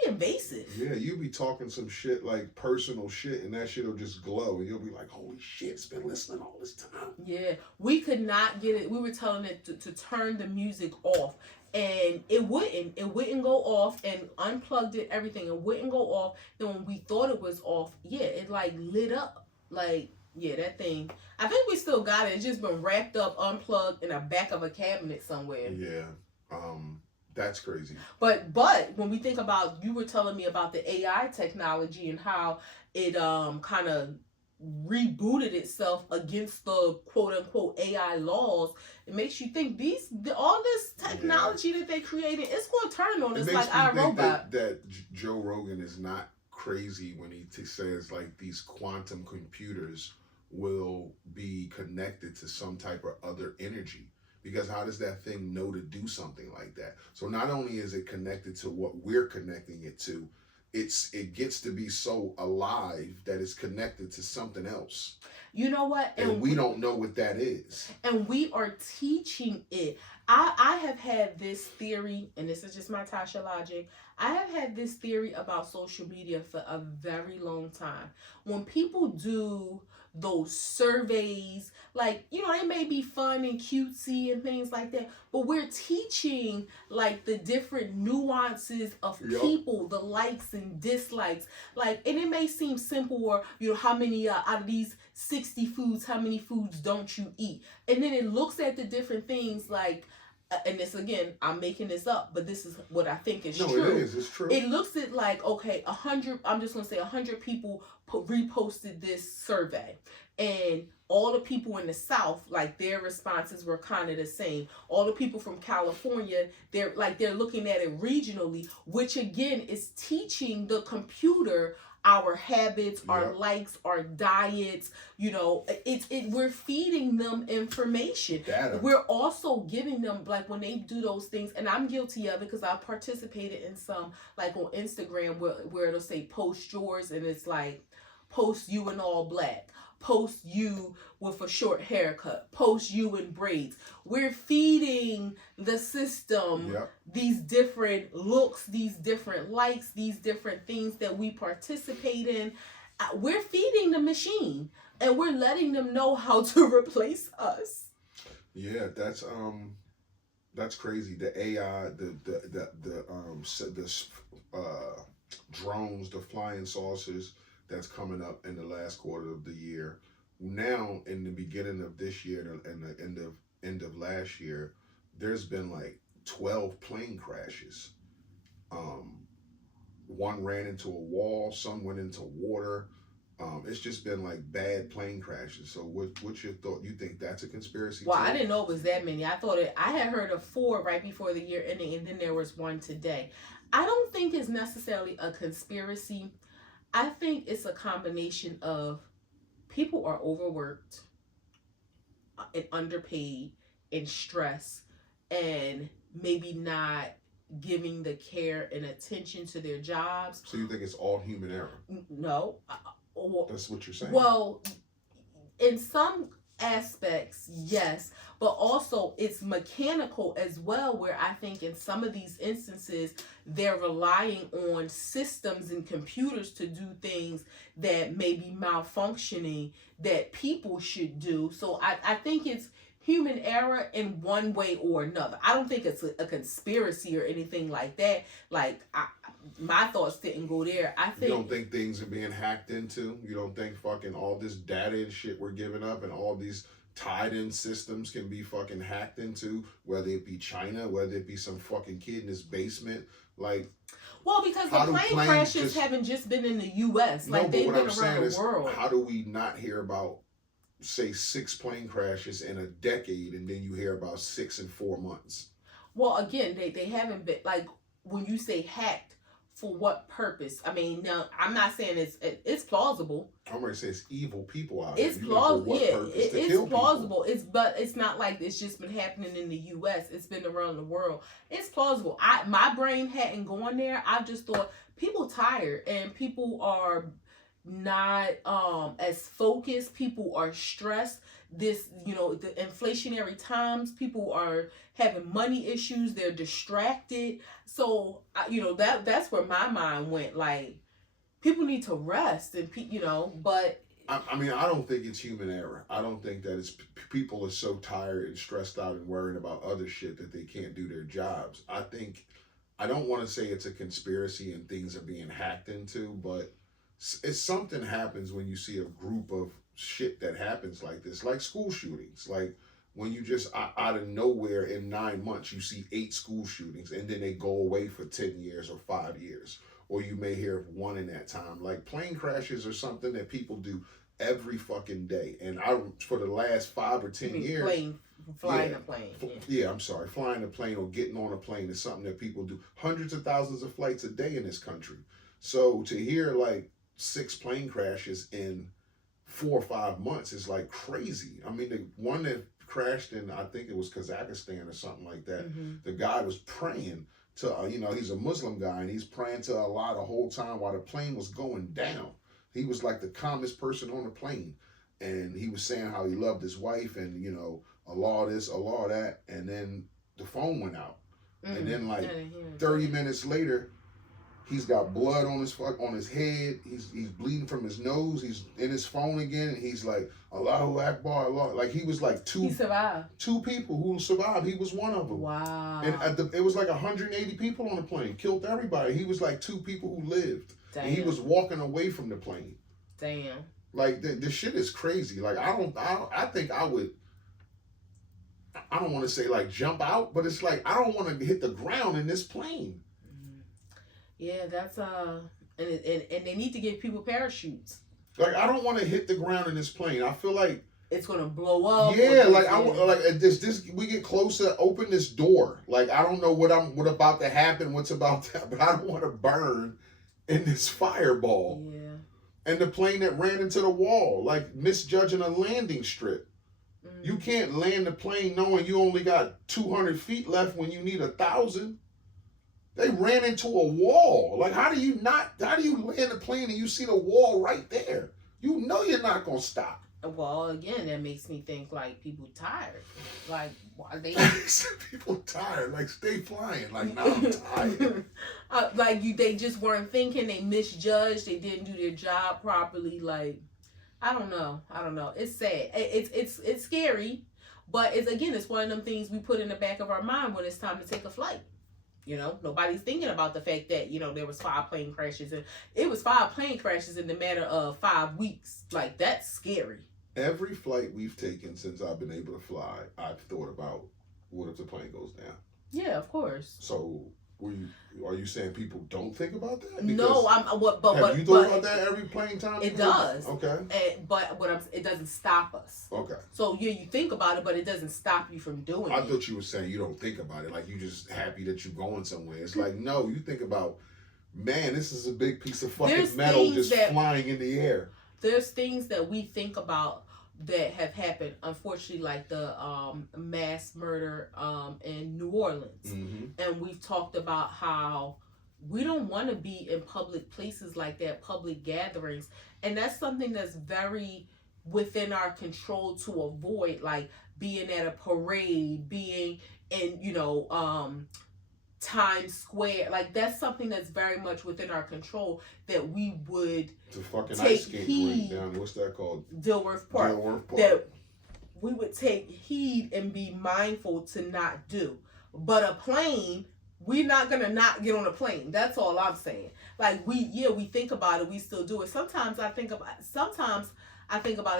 invasive. Yeah, you be talking some shit, like personal shit, and that shit will just glow, and you'll be like, "Holy shit, it's been listening all this time." Yeah, we could not get it. We were telling it to turn the music off, and it wouldn't go off, and unplugged it, everything, it wouldn't go off. Then when we thought it was off, yeah, it like lit up. Like, yeah, that thing, I think we still got it. It's just been wrapped up, unplugged in the back of a cabinet somewhere. Yeah. That's crazy. But when we think about, you were telling me about the AI technology and how it kind of rebooted itself against the quote unquote AI laws, it makes you think all this technology that they created, it's going to turn on us like iRobot. That Joe Rogan is not crazy when he says like these quantum computers will be connected to some type of other energy. Because how does that thing know to do something like that? So not only is it connected to what we're connecting it to, it gets to be so alive that it's connected to something else. You know what? And we don't know what that is. And we are teaching it. I have had this theory, and this is just my Tasha logic. I have had this theory about social media for a very long time. When people do those surveys, like, they may be fun and cutesy and things like that, but we're teaching like the different nuances of people, the likes and dislikes, like, and it may seem simple, or how many out of these 60 foods, how many foods don't you eat? And then it looks at the different things like, and this again, I'm making this up, but this is what I think is true. No, it is. It's true. It looks at like, okay, 100, I'm just going to say 100 people reposted this survey. And all the people in the South, like, their responses were kind of the same. All the people from California, they're looking at it regionally, which again is teaching the computer our habits, our likes, our diets. We're feeding them information. Data. We're also giving them, like, when they do those things, and I'm guilty of it because I participated in some, like on Instagram, where it'll say post yours, and it's like, post you in all black, post you with a short haircut, post you in braids. We're feeding the system these different looks, these different likes, these different things that we participate in. We're feeding the machine, and we're letting them know how to replace us. Yeah, that's crazy. The AI, the drones, the flying saucers that's coming up in the last quarter of the year. Now, in the beginning of this year and the end of last year, there's been like 12 plane crashes. One ran into a wall, some went into water. It's just been like bad plane crashes. So what's your thought? You think that's a conspiracy? Well, I didn't know it was that many. I had heard of 4 right before the year ending, and then there was 1 today. I don't think it's necessarily a conspiracy. I think it's a combination of people are overworked and underpaid and stressed, and maybe not giving the care and attention to their jobs. So you think it's all human error? No. That's what you're saying. Well, in some aspects, yes, but also it's mechanical as well, where I think in some of these instances they're relying on systems and computers to do things that may be malfunctioning that people should do. So I think it's human error in one way or another. I don't think it's a conspiracy or anything like that. Like, my thoughts didn't go there. I think, you don't think things are being hacked into? You don't think fucking all this data and shit we're giving up and all these tied-in systems can be fucking hacked into, whether it be China, whether it be some fucking kid in his basement? Like, well, because the plane crashes haven't just been in the U.S. Like, they've been around the world. How do we not hear about say 6 plane crashes in a decade, and then you hear about 6 in 4 months. Well, again, they haven't been, like, when you say hacked, for what purpose? I mean, now I'm not saying it's plausible. I'm ready to say it's evil people out It's here. plausible. Yeah, it's plausible. People. But it's not like it's just been happening in the U.S. It's been around the world. It's plausible. My brain hadn't gone there. I just thought people tired and people are not as focused. People are stressed. This, the inflationary times, people are having money issues. They're distracted. So that's where my mind went. Like, people need to rest, and but I mean, I don't think it's human error. I don't think that it's people are so tired and stressed out and worrying about other shit that they can't do their jobs. I don't want to say it's a conspiracy and things are being hacked into, but it's something happens when you see a group of shit that happens like this, like school shootings. Like, when you just out of nowhere in 9 months you see 8 school shootings, and then they go away for 10 years or 5 years, or you may hear of one in that time. Like, plane crashes are something that people do every fucking day, and for the last 5 or 10 years, flying a plane. Flying a plane or getting on a plane is something that people do hundreds of thousands of flights a day in this country. So to hear like 6 plane crashes in 4 or 5 months is like crazy. I mean, the one that crashed in, I think it was Kazakhstan or something like that. Mm-hmm. The guy was praying to, he's a Muslim guy, and he's praying to Allah the whole time while the plane was going down. He was like the calmest person on the plane, and he was saying how he loved his wife, and Allah this, Allah that, and then the phone went out, and then like 30 minutes later, he's got blood on his head. He's bleeding from his nose. He's in his phone again, and he's like, Allahu Akbar, Allah. Like, he was like He survived. 2 people who survived. He was one of them. Wow. And it was like 180 people on the plane. Killed everybody. He was like 2 people who lived. Damn. And he was walking away from the plane. Damn. Like, the shit is crazy. Like, I think I would, I don't want to say like jump out, but it's like, I don't want to hit the ground in this plane. Yeah, that's and they need to give people parachutes. Like, I don't want to hit the ground in this plane. I feel like it's gonna blow up. Yeah, like this we get closer. Open this door. Like, I don't know what about to happen. What's about to, but I don't want to burn in this fireball. Yeah. And the plane that ran into the wall, like misjudging a landing strip. Mm. You can't land the plane knowing you only got 200 feet left when you need 1,000. They ran into a wall. Like, how do you land the plane and you see the wall right there? You know you're not going to stop. Well, again, that makes me think, like, people tired. Like, why they... people tired. Like, stay flying. Like, no, I'm tired. They just weren't thinking. They misjudged. They didn't do their job properly. Like, I don't know. It's sad. It's scary. But, it's one of them things we put in the back of our mind when it's time to take a flight. Nobody's thinking about the fact that, there was 5 plane crashes. And it was 5 plane crashes in the matter of 5 weeks. Like, that's scary. Every flight we've taken since I've been able to fly, I've thought about, what if the plane goes down? Yeah, of course. So, are you saying people don't think about that? Because no, have you thought about that every plane time? It does. Okay. But it doesn't stop us. Okay. So yeah, you think about it, but it doesn't stop you from doing it. I thought you were saying you don't think about it, like you just happy that you're going somewhere. It's like, no, you think about, man, this is a big piece of fucking metal just flying in the air. There's things that we think about that have happened, unfortunately, like the mass murder in New Orleans. Mm-hmm. And we've talked about how we don't want to be in public places like that, public gatherings. And that's something that's very within our control to avoid, like being at a parade, being in, Times Square. Like, that's something that's very much within our control that we would take heed. Down, what's that called? Dilworth Park. That we would take heed and be mindful to not do. But a plane, we're not gonna not get on a plane. That's all I'm saying. Like, we think about it, we still do it. Sometimes I think about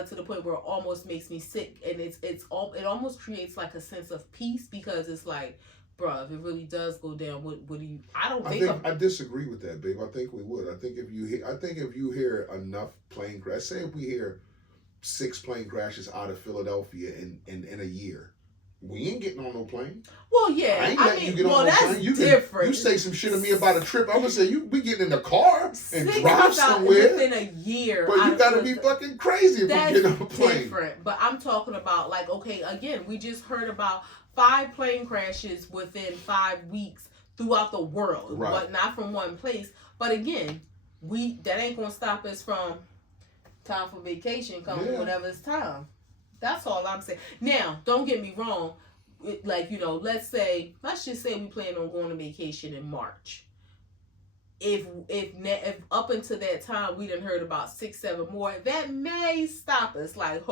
it to the point where it almost makes me sick, and it almost creates like a sense of peace, because it's like, bruh, if it really does go down, what do you? I disagree with that, babe. I think we would. I think if you hear enough plane crash, say if we hear 6 plane crashes out of Philadelphia in a year. We ain't getting on no plane. Well, yeah. I ain't letting you get on no that's plane. You different. You say some shit to me about a trip, I'm gonna say we getting in the car and 6 drive somewhere within a year. But you gotta be fucking crazy if we get on a plane. Different. But I'm talking about, like, okay, again, we just heard about 5 plane crashes within 5 weeks throughout the world, right. But not from one place. But again, that ain't gonna stop us from time for vacation coming whenever it's time. That's all I'm saying. Now, don't get me wrong. Like, let's just say we plan on going on vacation in March. If up until that time we done heard about 6, 7 more, that may stop us. Like,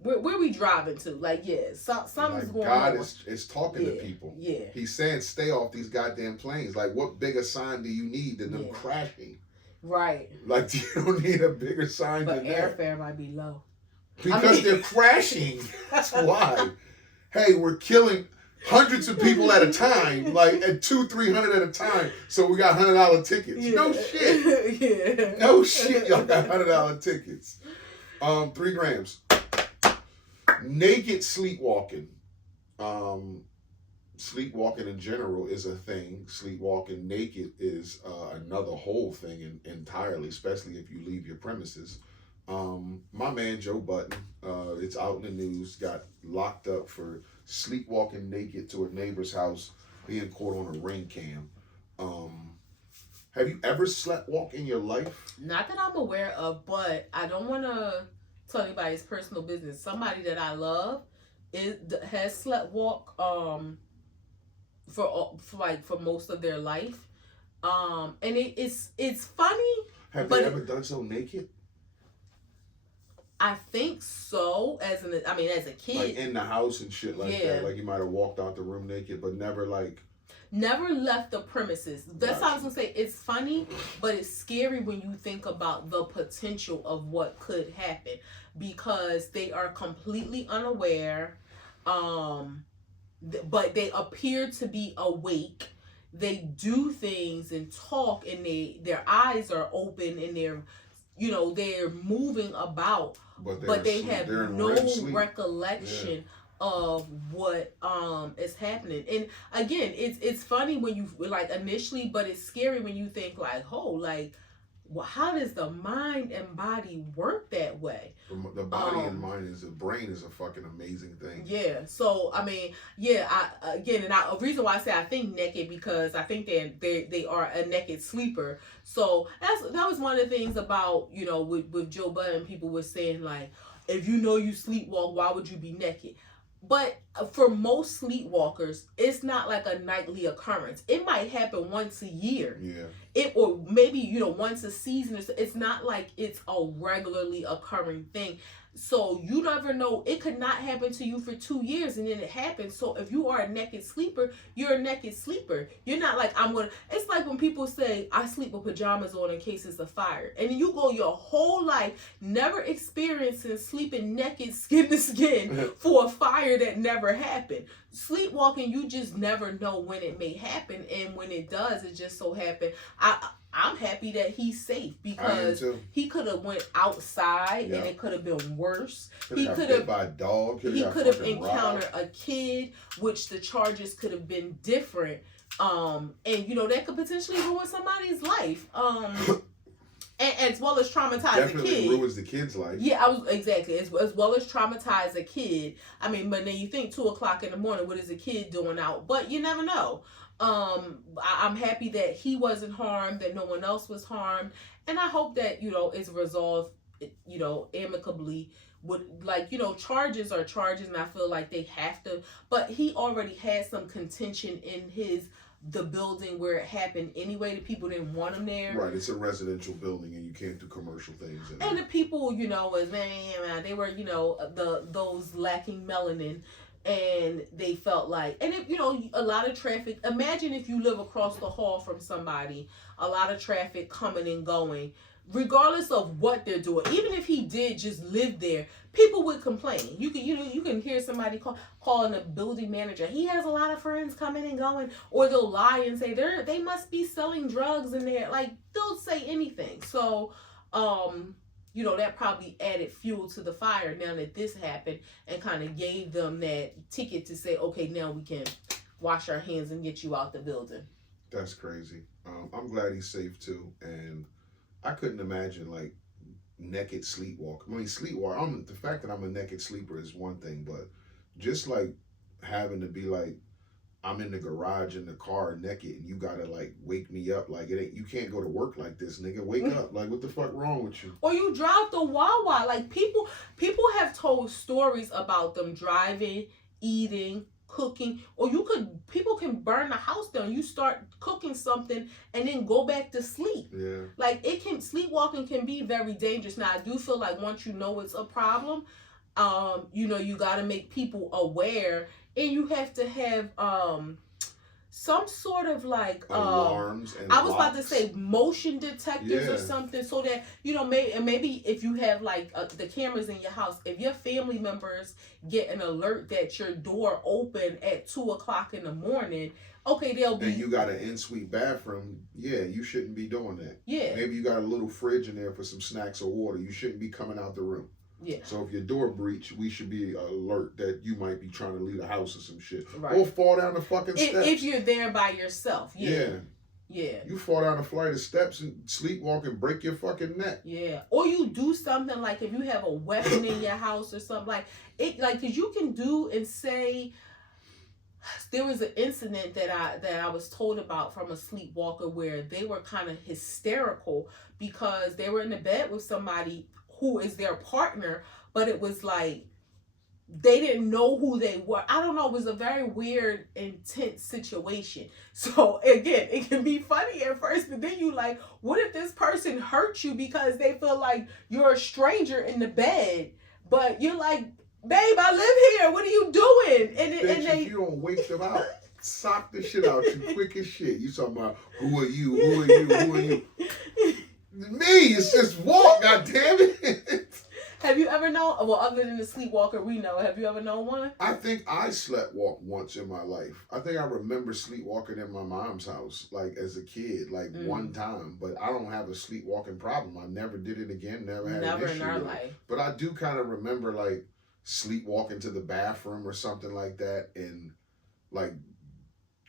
where we driving to? Like, something's going on. God is talking to people. Yeah. He's saying stay off these goddamn planes. Like, what bigger sign do you need than them crashing? Right. Like, you don't need a bigger sign than that. But airfare might be low. Because they're crashing. That's why. Hey, we're killing hundreds of people at a time, like at 200-300 at a time. So we got $100 tickets. Yeah. No shit. Yeah. No shit. Y'all got $100 tickets. 3 grams. Naked sleepwalking. Sleepwalking in general is a thing. Sleepwalking naked is another whole thing entirely, especially if you leave your premises. My man Joe Budden, it's out in the news, got locked up for sleepwalking naked to a neighbor's house, being caught on a ring cam. Have you ever slept walk in your life? Not that I'm aware of, but I don't want to tell anybody's personal business. Somebody that I love has slept walk for most of their life, and it's funny. Have they ever done so naked? I think so. As a kid, like in the house and shit like that. Like you might have walked out the room naked, but never left the premises. That's how I was gonna say. It's funny, but it's scary when you think about the potential of what could happen, because they are completely unaware, but they appear to be awake. They do things and talk, and their eyes are open, and they're moving about, but they have no recollection of what is happening. And again, it's funny when you initially, but it's scary when you think how does the mind and body work that way? The body and mind the brain is a fucking amazing thing. Yeah. So a reason why I say I think naked, because I think they are a naked sleeper. So that was one of the things about with Joe Budden. People were saying if you sleepwalk, why would you be naked? But for most sleepwalkers, it's not like a nightly occurrence. It might happen once a year. Yeah. Or maybe, once a season. It's not like it's a regularly occurring thing. So you never know. It could not happen to you for 2 years and then it happens. So if you are a naked sleeper, you're a naked sleeper. You're not like, it's like when people say, I sleep with pajamas on in case it's a fire. And then you go your whole life never experiencing sleeping naked skin to skin for a fire that never happened. Sleepwalking, you just never know when it may happen. And when it does, it just so happened. I'm happy that he's safe, because he could have went outside and it could have been worse. He could have by a dog. He could have encountered a kid, which the charges could have been different. And that could potentially ruin somebody's life. And as well as traumatize a kid. Ruins the kid's life. Yeah, as well as traumatize a kid. But then you think 2:00 in the morning, what is a kid doing out? But you never know. I'm happy that he wasn't harmed, that no one else was harmed, and I hope that it's resolved amicably. Charges are charges, and I feel like they have to, but he already had some contention in the building where it happened anyway. The people didn't want him there. Right, it's a residential building and you can't do commercial things. And the people, they were, those lacking melanin. And they felt like, and if, a lot of traffic. Imagine if you live across the hall from somebody, a lot of traffic coming and going, regardless of what they're doing. Even if he did just live there, people would complain. You can hear somebody calling the building manager. He has a lot of friends coming and going, or they'll lie and say they must be selling drugs in there. They'll say anything. So, that probably added fuel to the fire now that this happened, and kind of gave them that ticket to say, okay, now we can wash our hands and get you out the building. That's crazy. I'm glad he's safe too, and I couldn't imagine like naked sleepwalk. I mean, sleepwalk. The fact that I'm a naked sleeper is one thing, but just like having to be like, I'm in the garage in the car naked, and you gotta like wake me up. Like it ain't. You can't go to work like this, nigga. Wake up. Like what the fuck wrong with you? Or you drive the Wawa. Like people have told stories about them driving, eating, cooking, or people can burn the house down. You start cooking something and then go back to sleep. Yeah. Like sleepwalking can be very dangerous. Now I do feel like once you know it's a problem, you got to make people aware, and you have to have some sort of like alarms and I was locks. about to say motion detectors or something, so that maybe if you have like the cameras in your house, if your family members get an alert that your door open at 2:00 in the morning, okay, they'll be. And you got an en-suite bathroom. Yeah, you shouldn't be doing that. Yeah. Maybe you got a little fridge in there for some snacks or water. You shouldn't be coming out the room. Yeah. So if your door breach, we should be alert that you might be trying to leave the house or some shit. Right. Or fall down the fucking steps. If you're there by yourself. Yeah. Yeah. You fall down a flight of steps and sleepwalk and break your fucking neck. Yeah. Or you do something like if you have a weapon in your house or something like it, like, cause you can do and say. There was an incident that I was told about from a sleepwalker where they were kind of hysterical because they were in the bed with somebody who is their partner, but it was like they didn't know who they were. I don't know. It was a very weird, intense situation. So again, it can be funny at first, but then you like, what if this person hurt you because they feel like you're a stranger in the bed, but you're like, babe, I live here. What are you doing? If you don't wake them out, sock the shit out you quick as shit. You talking about who are you? Who are you? Who are you? Me, it's just walk, goddammit. Have you ever known, well, other than the sleepwalker we know, have you ever known one? I think I sleepwalked once in my life. I think I remember sleepwalking in my mom's house, like as a kid, like one time. But I don't have a sleepwalking problem. I never did it again, never had an issue in our with life. it. But I do kind of remember like sleepwalking to the bathroom or something like that and like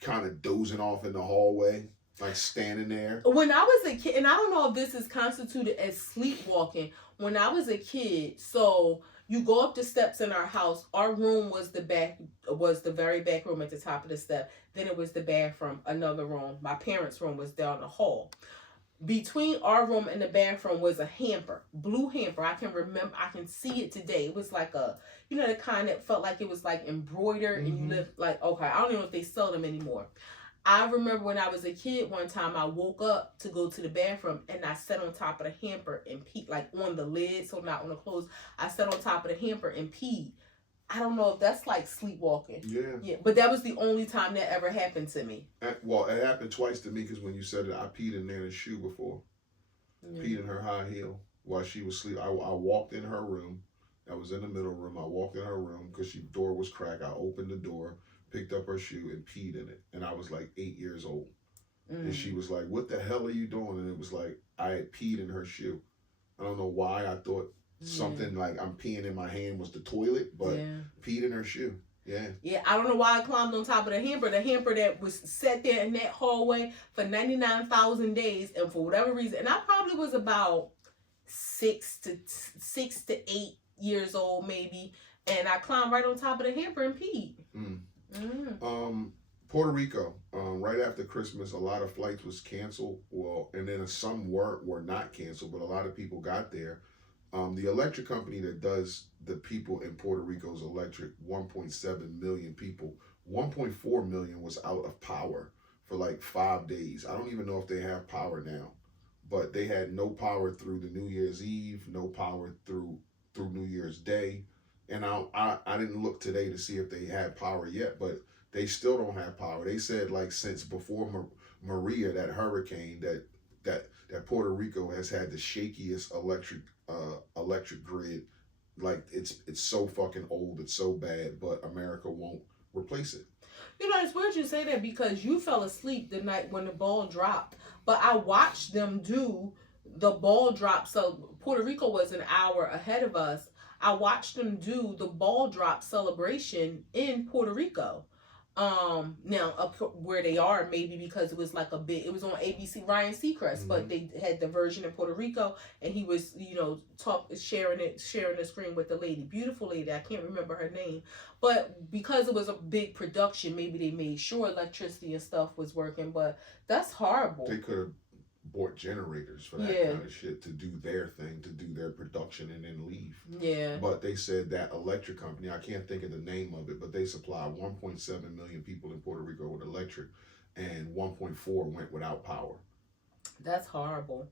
kind of dozing off in the hallway. Like standing there. When I was a kid, and I don't know if this is constituted as sleepwalking. When I was a kid, so you go up the steps in our house. Our room was the very back room at the top of the step. Then it was the bathroom, another room. My parents' room was down the hall. Between our room and the bathroom was a hamper, blue hamper. I can remember, I can see it today. It was like a, the kind that felt like it was like embroidered, and you live like, okay, I don't even know if they sell them anymore. I remember when I was a kid, one time I woke up to go to the bathroom and I sat on top of the hamper and peed, like on the lid, so not on the clothes. I sat on top of the hamper and peed. I don't know if that's like sleepwalking. Yeah. But that was the only time that ever happened to me. Well, it happened twice to me because when you said it, I peed in Nana's shoe before. Peed in her high heel while she was asleep. I walked in her room. I was in the middle room. I walked in her room because the door was cracked. I opened the door, picked up her shoe and peed in it. And I was like 8 years old. And she was like, what the hell are you doing? And it was like, I had peed in her shoe. I don't know why I thought something like I'm peeing in my hand was the toilet, but peed in her shoe. Yeah. Yeah, I don't know why I climbed on top of the hamper that was set there in that hallway for 99,000 days. And for whatever reason, and I probably was about 6 to 8 years old maybe. And I climbed right on top of the hamper and peed. Puerto Rico, right after Christmas, a lot of flights was canceled. Well, and then some were not canceled, but a lot of people got there. The electric company that does the people in Puerto Rico's electric, 1.7 million people, 1.4 million was out of power for like 5 days. I don't even know if they have power now, but they had no power through the New Year's Eve, no power through New Year's Day. And I didn't look today to see if they had power yet, but they still don't have power. They said like since before Maria, that hurricane, that Puerto Rico has had the shakiest electric grid. Like it's so fucking old, it's so bad, but America won't replace it. It's weird you say that because you fell asleep the night when the ball dropped, but I watched them do the ball drop. So Puerto Rico was an hour ahead of us. I watched them do the ball drop celebration in Puerto Rico. Now up where they are, maybe because it was like it was on ABC, Ryan Seacrest, but they had the version in Puerto Rico, and he was, sharing the screen with the lady, beautiful lady, I can't remember her name, but because it was a big production, maybe they made sure electricity and stuff was working, but that's horrible. They could have bought generators for that kind of shit to do their thing, to do their production and then leave. Yeah. But they said that electric company, I can't think of the name of it, but they supply 1.7 million people in Puerto Rico with electric, and 1.4 went without power. That's horrible.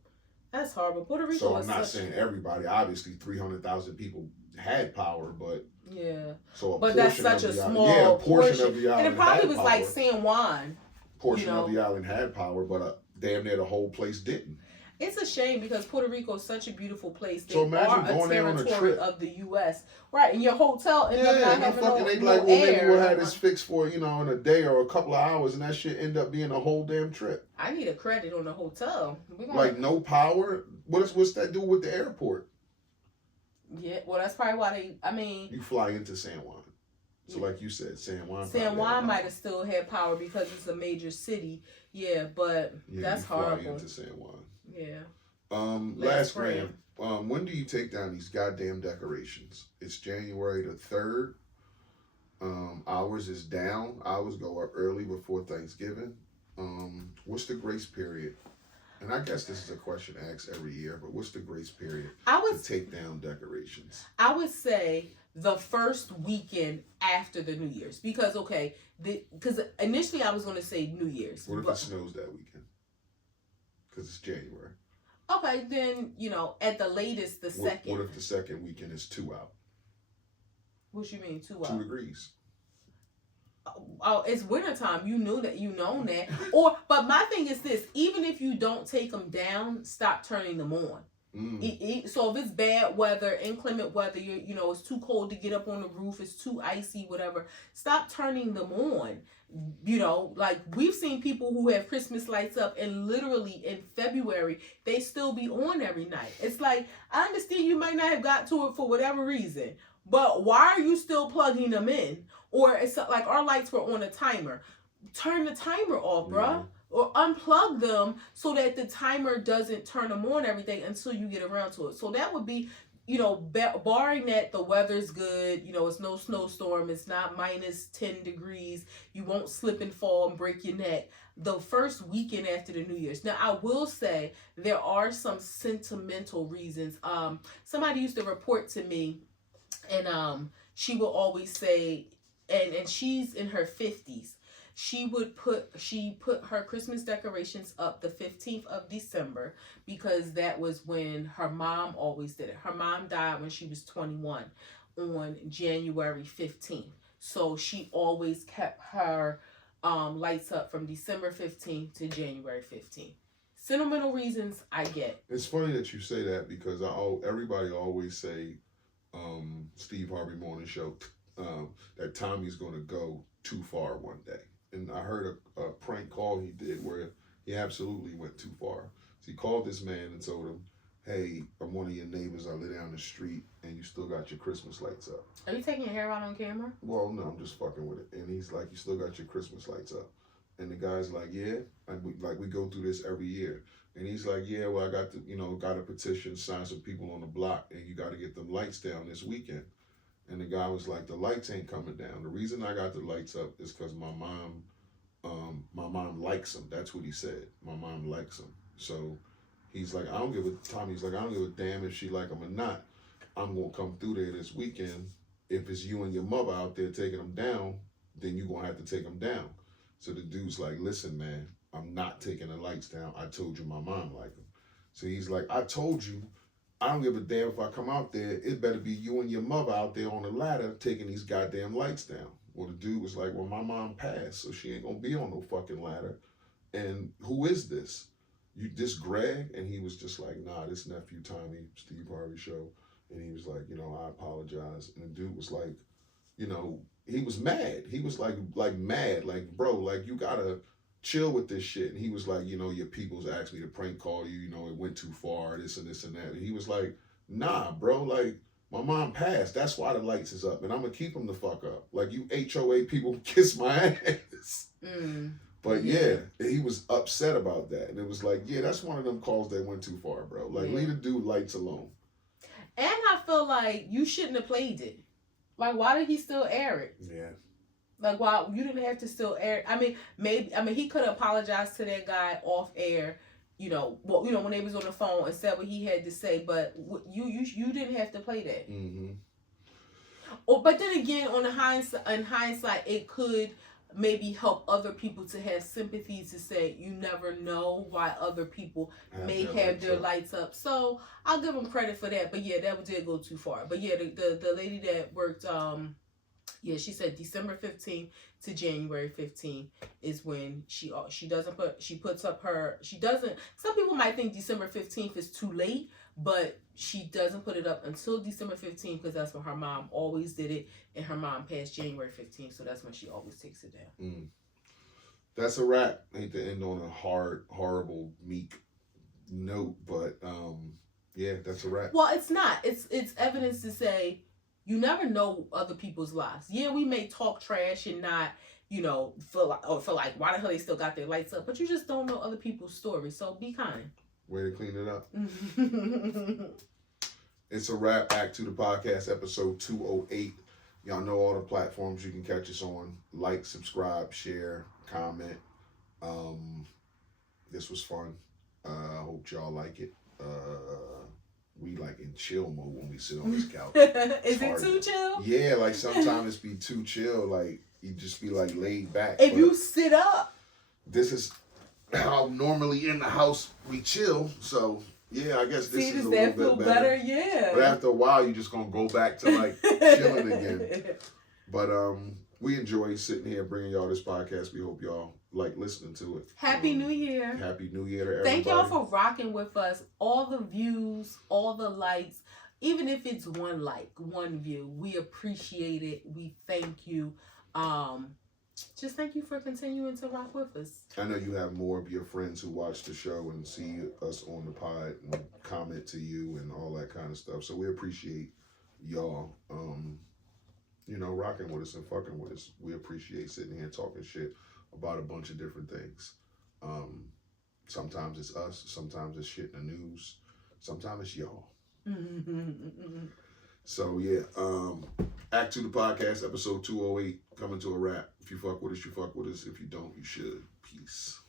That's horrible. Puerto Rico. So I'm not saying everybody. Obviously, 300,000 people had power, but yeah. So but that's such a small portion of the island, and it probably was power. like San Juan. Portion of the island had power, but damn near the whole place didn't. It's a shame because Puerto Rico is such a beautiful place. They so imagine are going there on a trip of the U.S. Right, and your hotel ended up not having no they no like, well, maybe we'll have air. this fixed for, in a day or a couple of hours, and that shit end up being a whole damn trip. I need a credit on the hotel. Like no power? What's that do with the airport? Yeah, well, that's probably why you fly into San Juan. So like you said, San Juan might have still had power because it's a major city. Yeah, but that's horrible. Fly into San Juan. Yeah. Last Graham, when do you take down these goddamn decorations? It's January the 3rd. Ours is down. Ours go up early before Thanksgiving. What's the grace period? And I guess this is a question asked every year, but what's the grace period to take down decorations? I would say the first weekend after the New Year's. Because, because initially I was going to say New Year's. What if it snows that weekend? Because it's January. Okay, then, at the latest, the second. What if the second weekend is 2 out? What you mean, 2 out? 2 degrees. Oh, it's wintertime. You know that. But my thing is this: even if you don't take them down, stop turning them on. So if it's bad weather, inclement weather, it's too cold to get up on the roof, it's too icy, whatever. Stop turning them on. Like we've seen people who have Christmas lights up, and literally in February they still be on every night. It's like, I understand you might not have got to it for whatever reason, but why are you still plugging them in? Or it's like our lights were on a timer. Turn the timer off, bruh. Or unplug them so that the timer doesn't turn them on everything until you get around to it. So that would be, barring that the weather's good, it's no snowstorm, it's not minus 10 degrees, you won't slip and fall and break your neck. The first weekend after the New Year's. Now, I will say there are some sentimental reasons. Somebody used to report to me, and she will always say, and she's in her 50s. She put her Christmas decorations up the 15th of December because that was when her mom always did it. Her mom died when she was 21 on January 15th. So she always kept her lights up from December 15th to January 15th. Sentimental reasons, I get. It's funny that you say that because everybody always say, Steve Harvey Morning Show, that Tommy's going to go too far one day. And I heard a prank call he did where he absolutely went too far. So he called this man and told him, hey, I'm one of your neighbors. I live down the street and you still got your Christmas lights up. Are you taking your hair out on camera? Well, no, I'm just fucking with it. And he's like, you still got your Christmas lights up. And the guy's like, yeah. And we go through this every year. And he's like, yeah, well, I got got a petition, signed some people on the block, and you got to get them lights down this weekend. And the guy was like, the lights ain't coming down. The reason I got the lights up is because my mom likes them. That's what he said. My mom likes them. So he's like, Tommy's like, I don't give a damn if she like them or not. I'm going to come through there this weekend. If it's you and your mother out there taking them down, then you're going to have to take them down. So the dude's like, listen, man, I'm not taking the lights down. I told you my mom liked them. So he's like, I told you, I don't give a damn if I come out there. It better be you and your mother out there on the ladder taking these goddamn lights down. Well, the dude was like, well, my mom passed, so she ain't going to be on no fucking ladder. And who is this? This Greg? And he was just like, nah, this nephew Tommy, Steve Harvey Show. And he was like, I apologize. And the dude was like, he was mad. He was like mad, like, bro, like, you gotta chill with this shit. And he was like, you know, your peoples asked me to prank call you, you know, it went too far, this and this and that. And he was like, nah, bro, like, my mom passed. That's why the lights is up. And I'm going to keep them the fuck up. Like, you HOA people kiss my ass. But yeah, he was upset about that. And it was like, yeah, that's one of them calls that went too far, bro. Like, leave the dude lights alone. And I feel like you shouldn't have played it. Like, why did he still air it? Yeah. Like, why you didn't have to still air it? I mean, he could have apologized to that guy off air, you know, when they was on the phone and said what he had to say, but you didn't have to play that. Oh, but then again, in hindsight, it could maybe help other people to have sympathy to say you never know why other people may have their lights up. So I'll give him credit for that. But yeah, that did go too far. But yeah, the lady that worked, she said December 15th to January 15th is when she puts up her, some people might think December 15th is too late, but she doesn't put it up until December 15th because that's when her mom always did it, and her mom passed January 15th, so that's when she always takes it down. That's a wrap. I hate to end on a hard, horrible, meek note, but yeah, that's a wrap. Well, it's not. It's evidence to say you never know other people's lives. Yeah, we may talk trash and not, you know, feel like why the hell they still got their lights up, but you just don't know other people's stories. So be kind. Way to clean it up. It's a wrap. A2TP Podcast, episode 208. Y'all know all the platforms you can catch us on. Like, subscribe, share, comment. This was fun. I hope y'all like it. We like in chill mode when we sit on this couch. Is it too chill? Yeah, like sometimes it's be too chill. Like you just be like laid back. If you sit up. This is how normally in the house we chill. So yeah, I guess this is a little bit better. Yeah. But after a while, you're just gonna go back to like chilling again. But we enjoy sitting here bringing y'all this podcast. We hope y'all like listening to it. Happy New Year. Happy New Year to everybody. Thank y'all for rocking with us. All the views, all the likes, even if it's one like, one view, we appreciate it. We thank you. Just thank you for continuing to rock with us. I know you have more of your friends who watch the show and see us on the pod and comment to you and all that kind of stuff. So we appreciate y'all, you know, rocking with us and fucking with us. We appreciate sitting here talking shit about a bunch of different things. Sometimes it's us, sometimes it's shit in the news, sometimes it's y'all. So yeah, A2TP Podcast, episode 208, coming to a wrap. If you fuck with us, you fuck with us. If you don't, you should. Peace.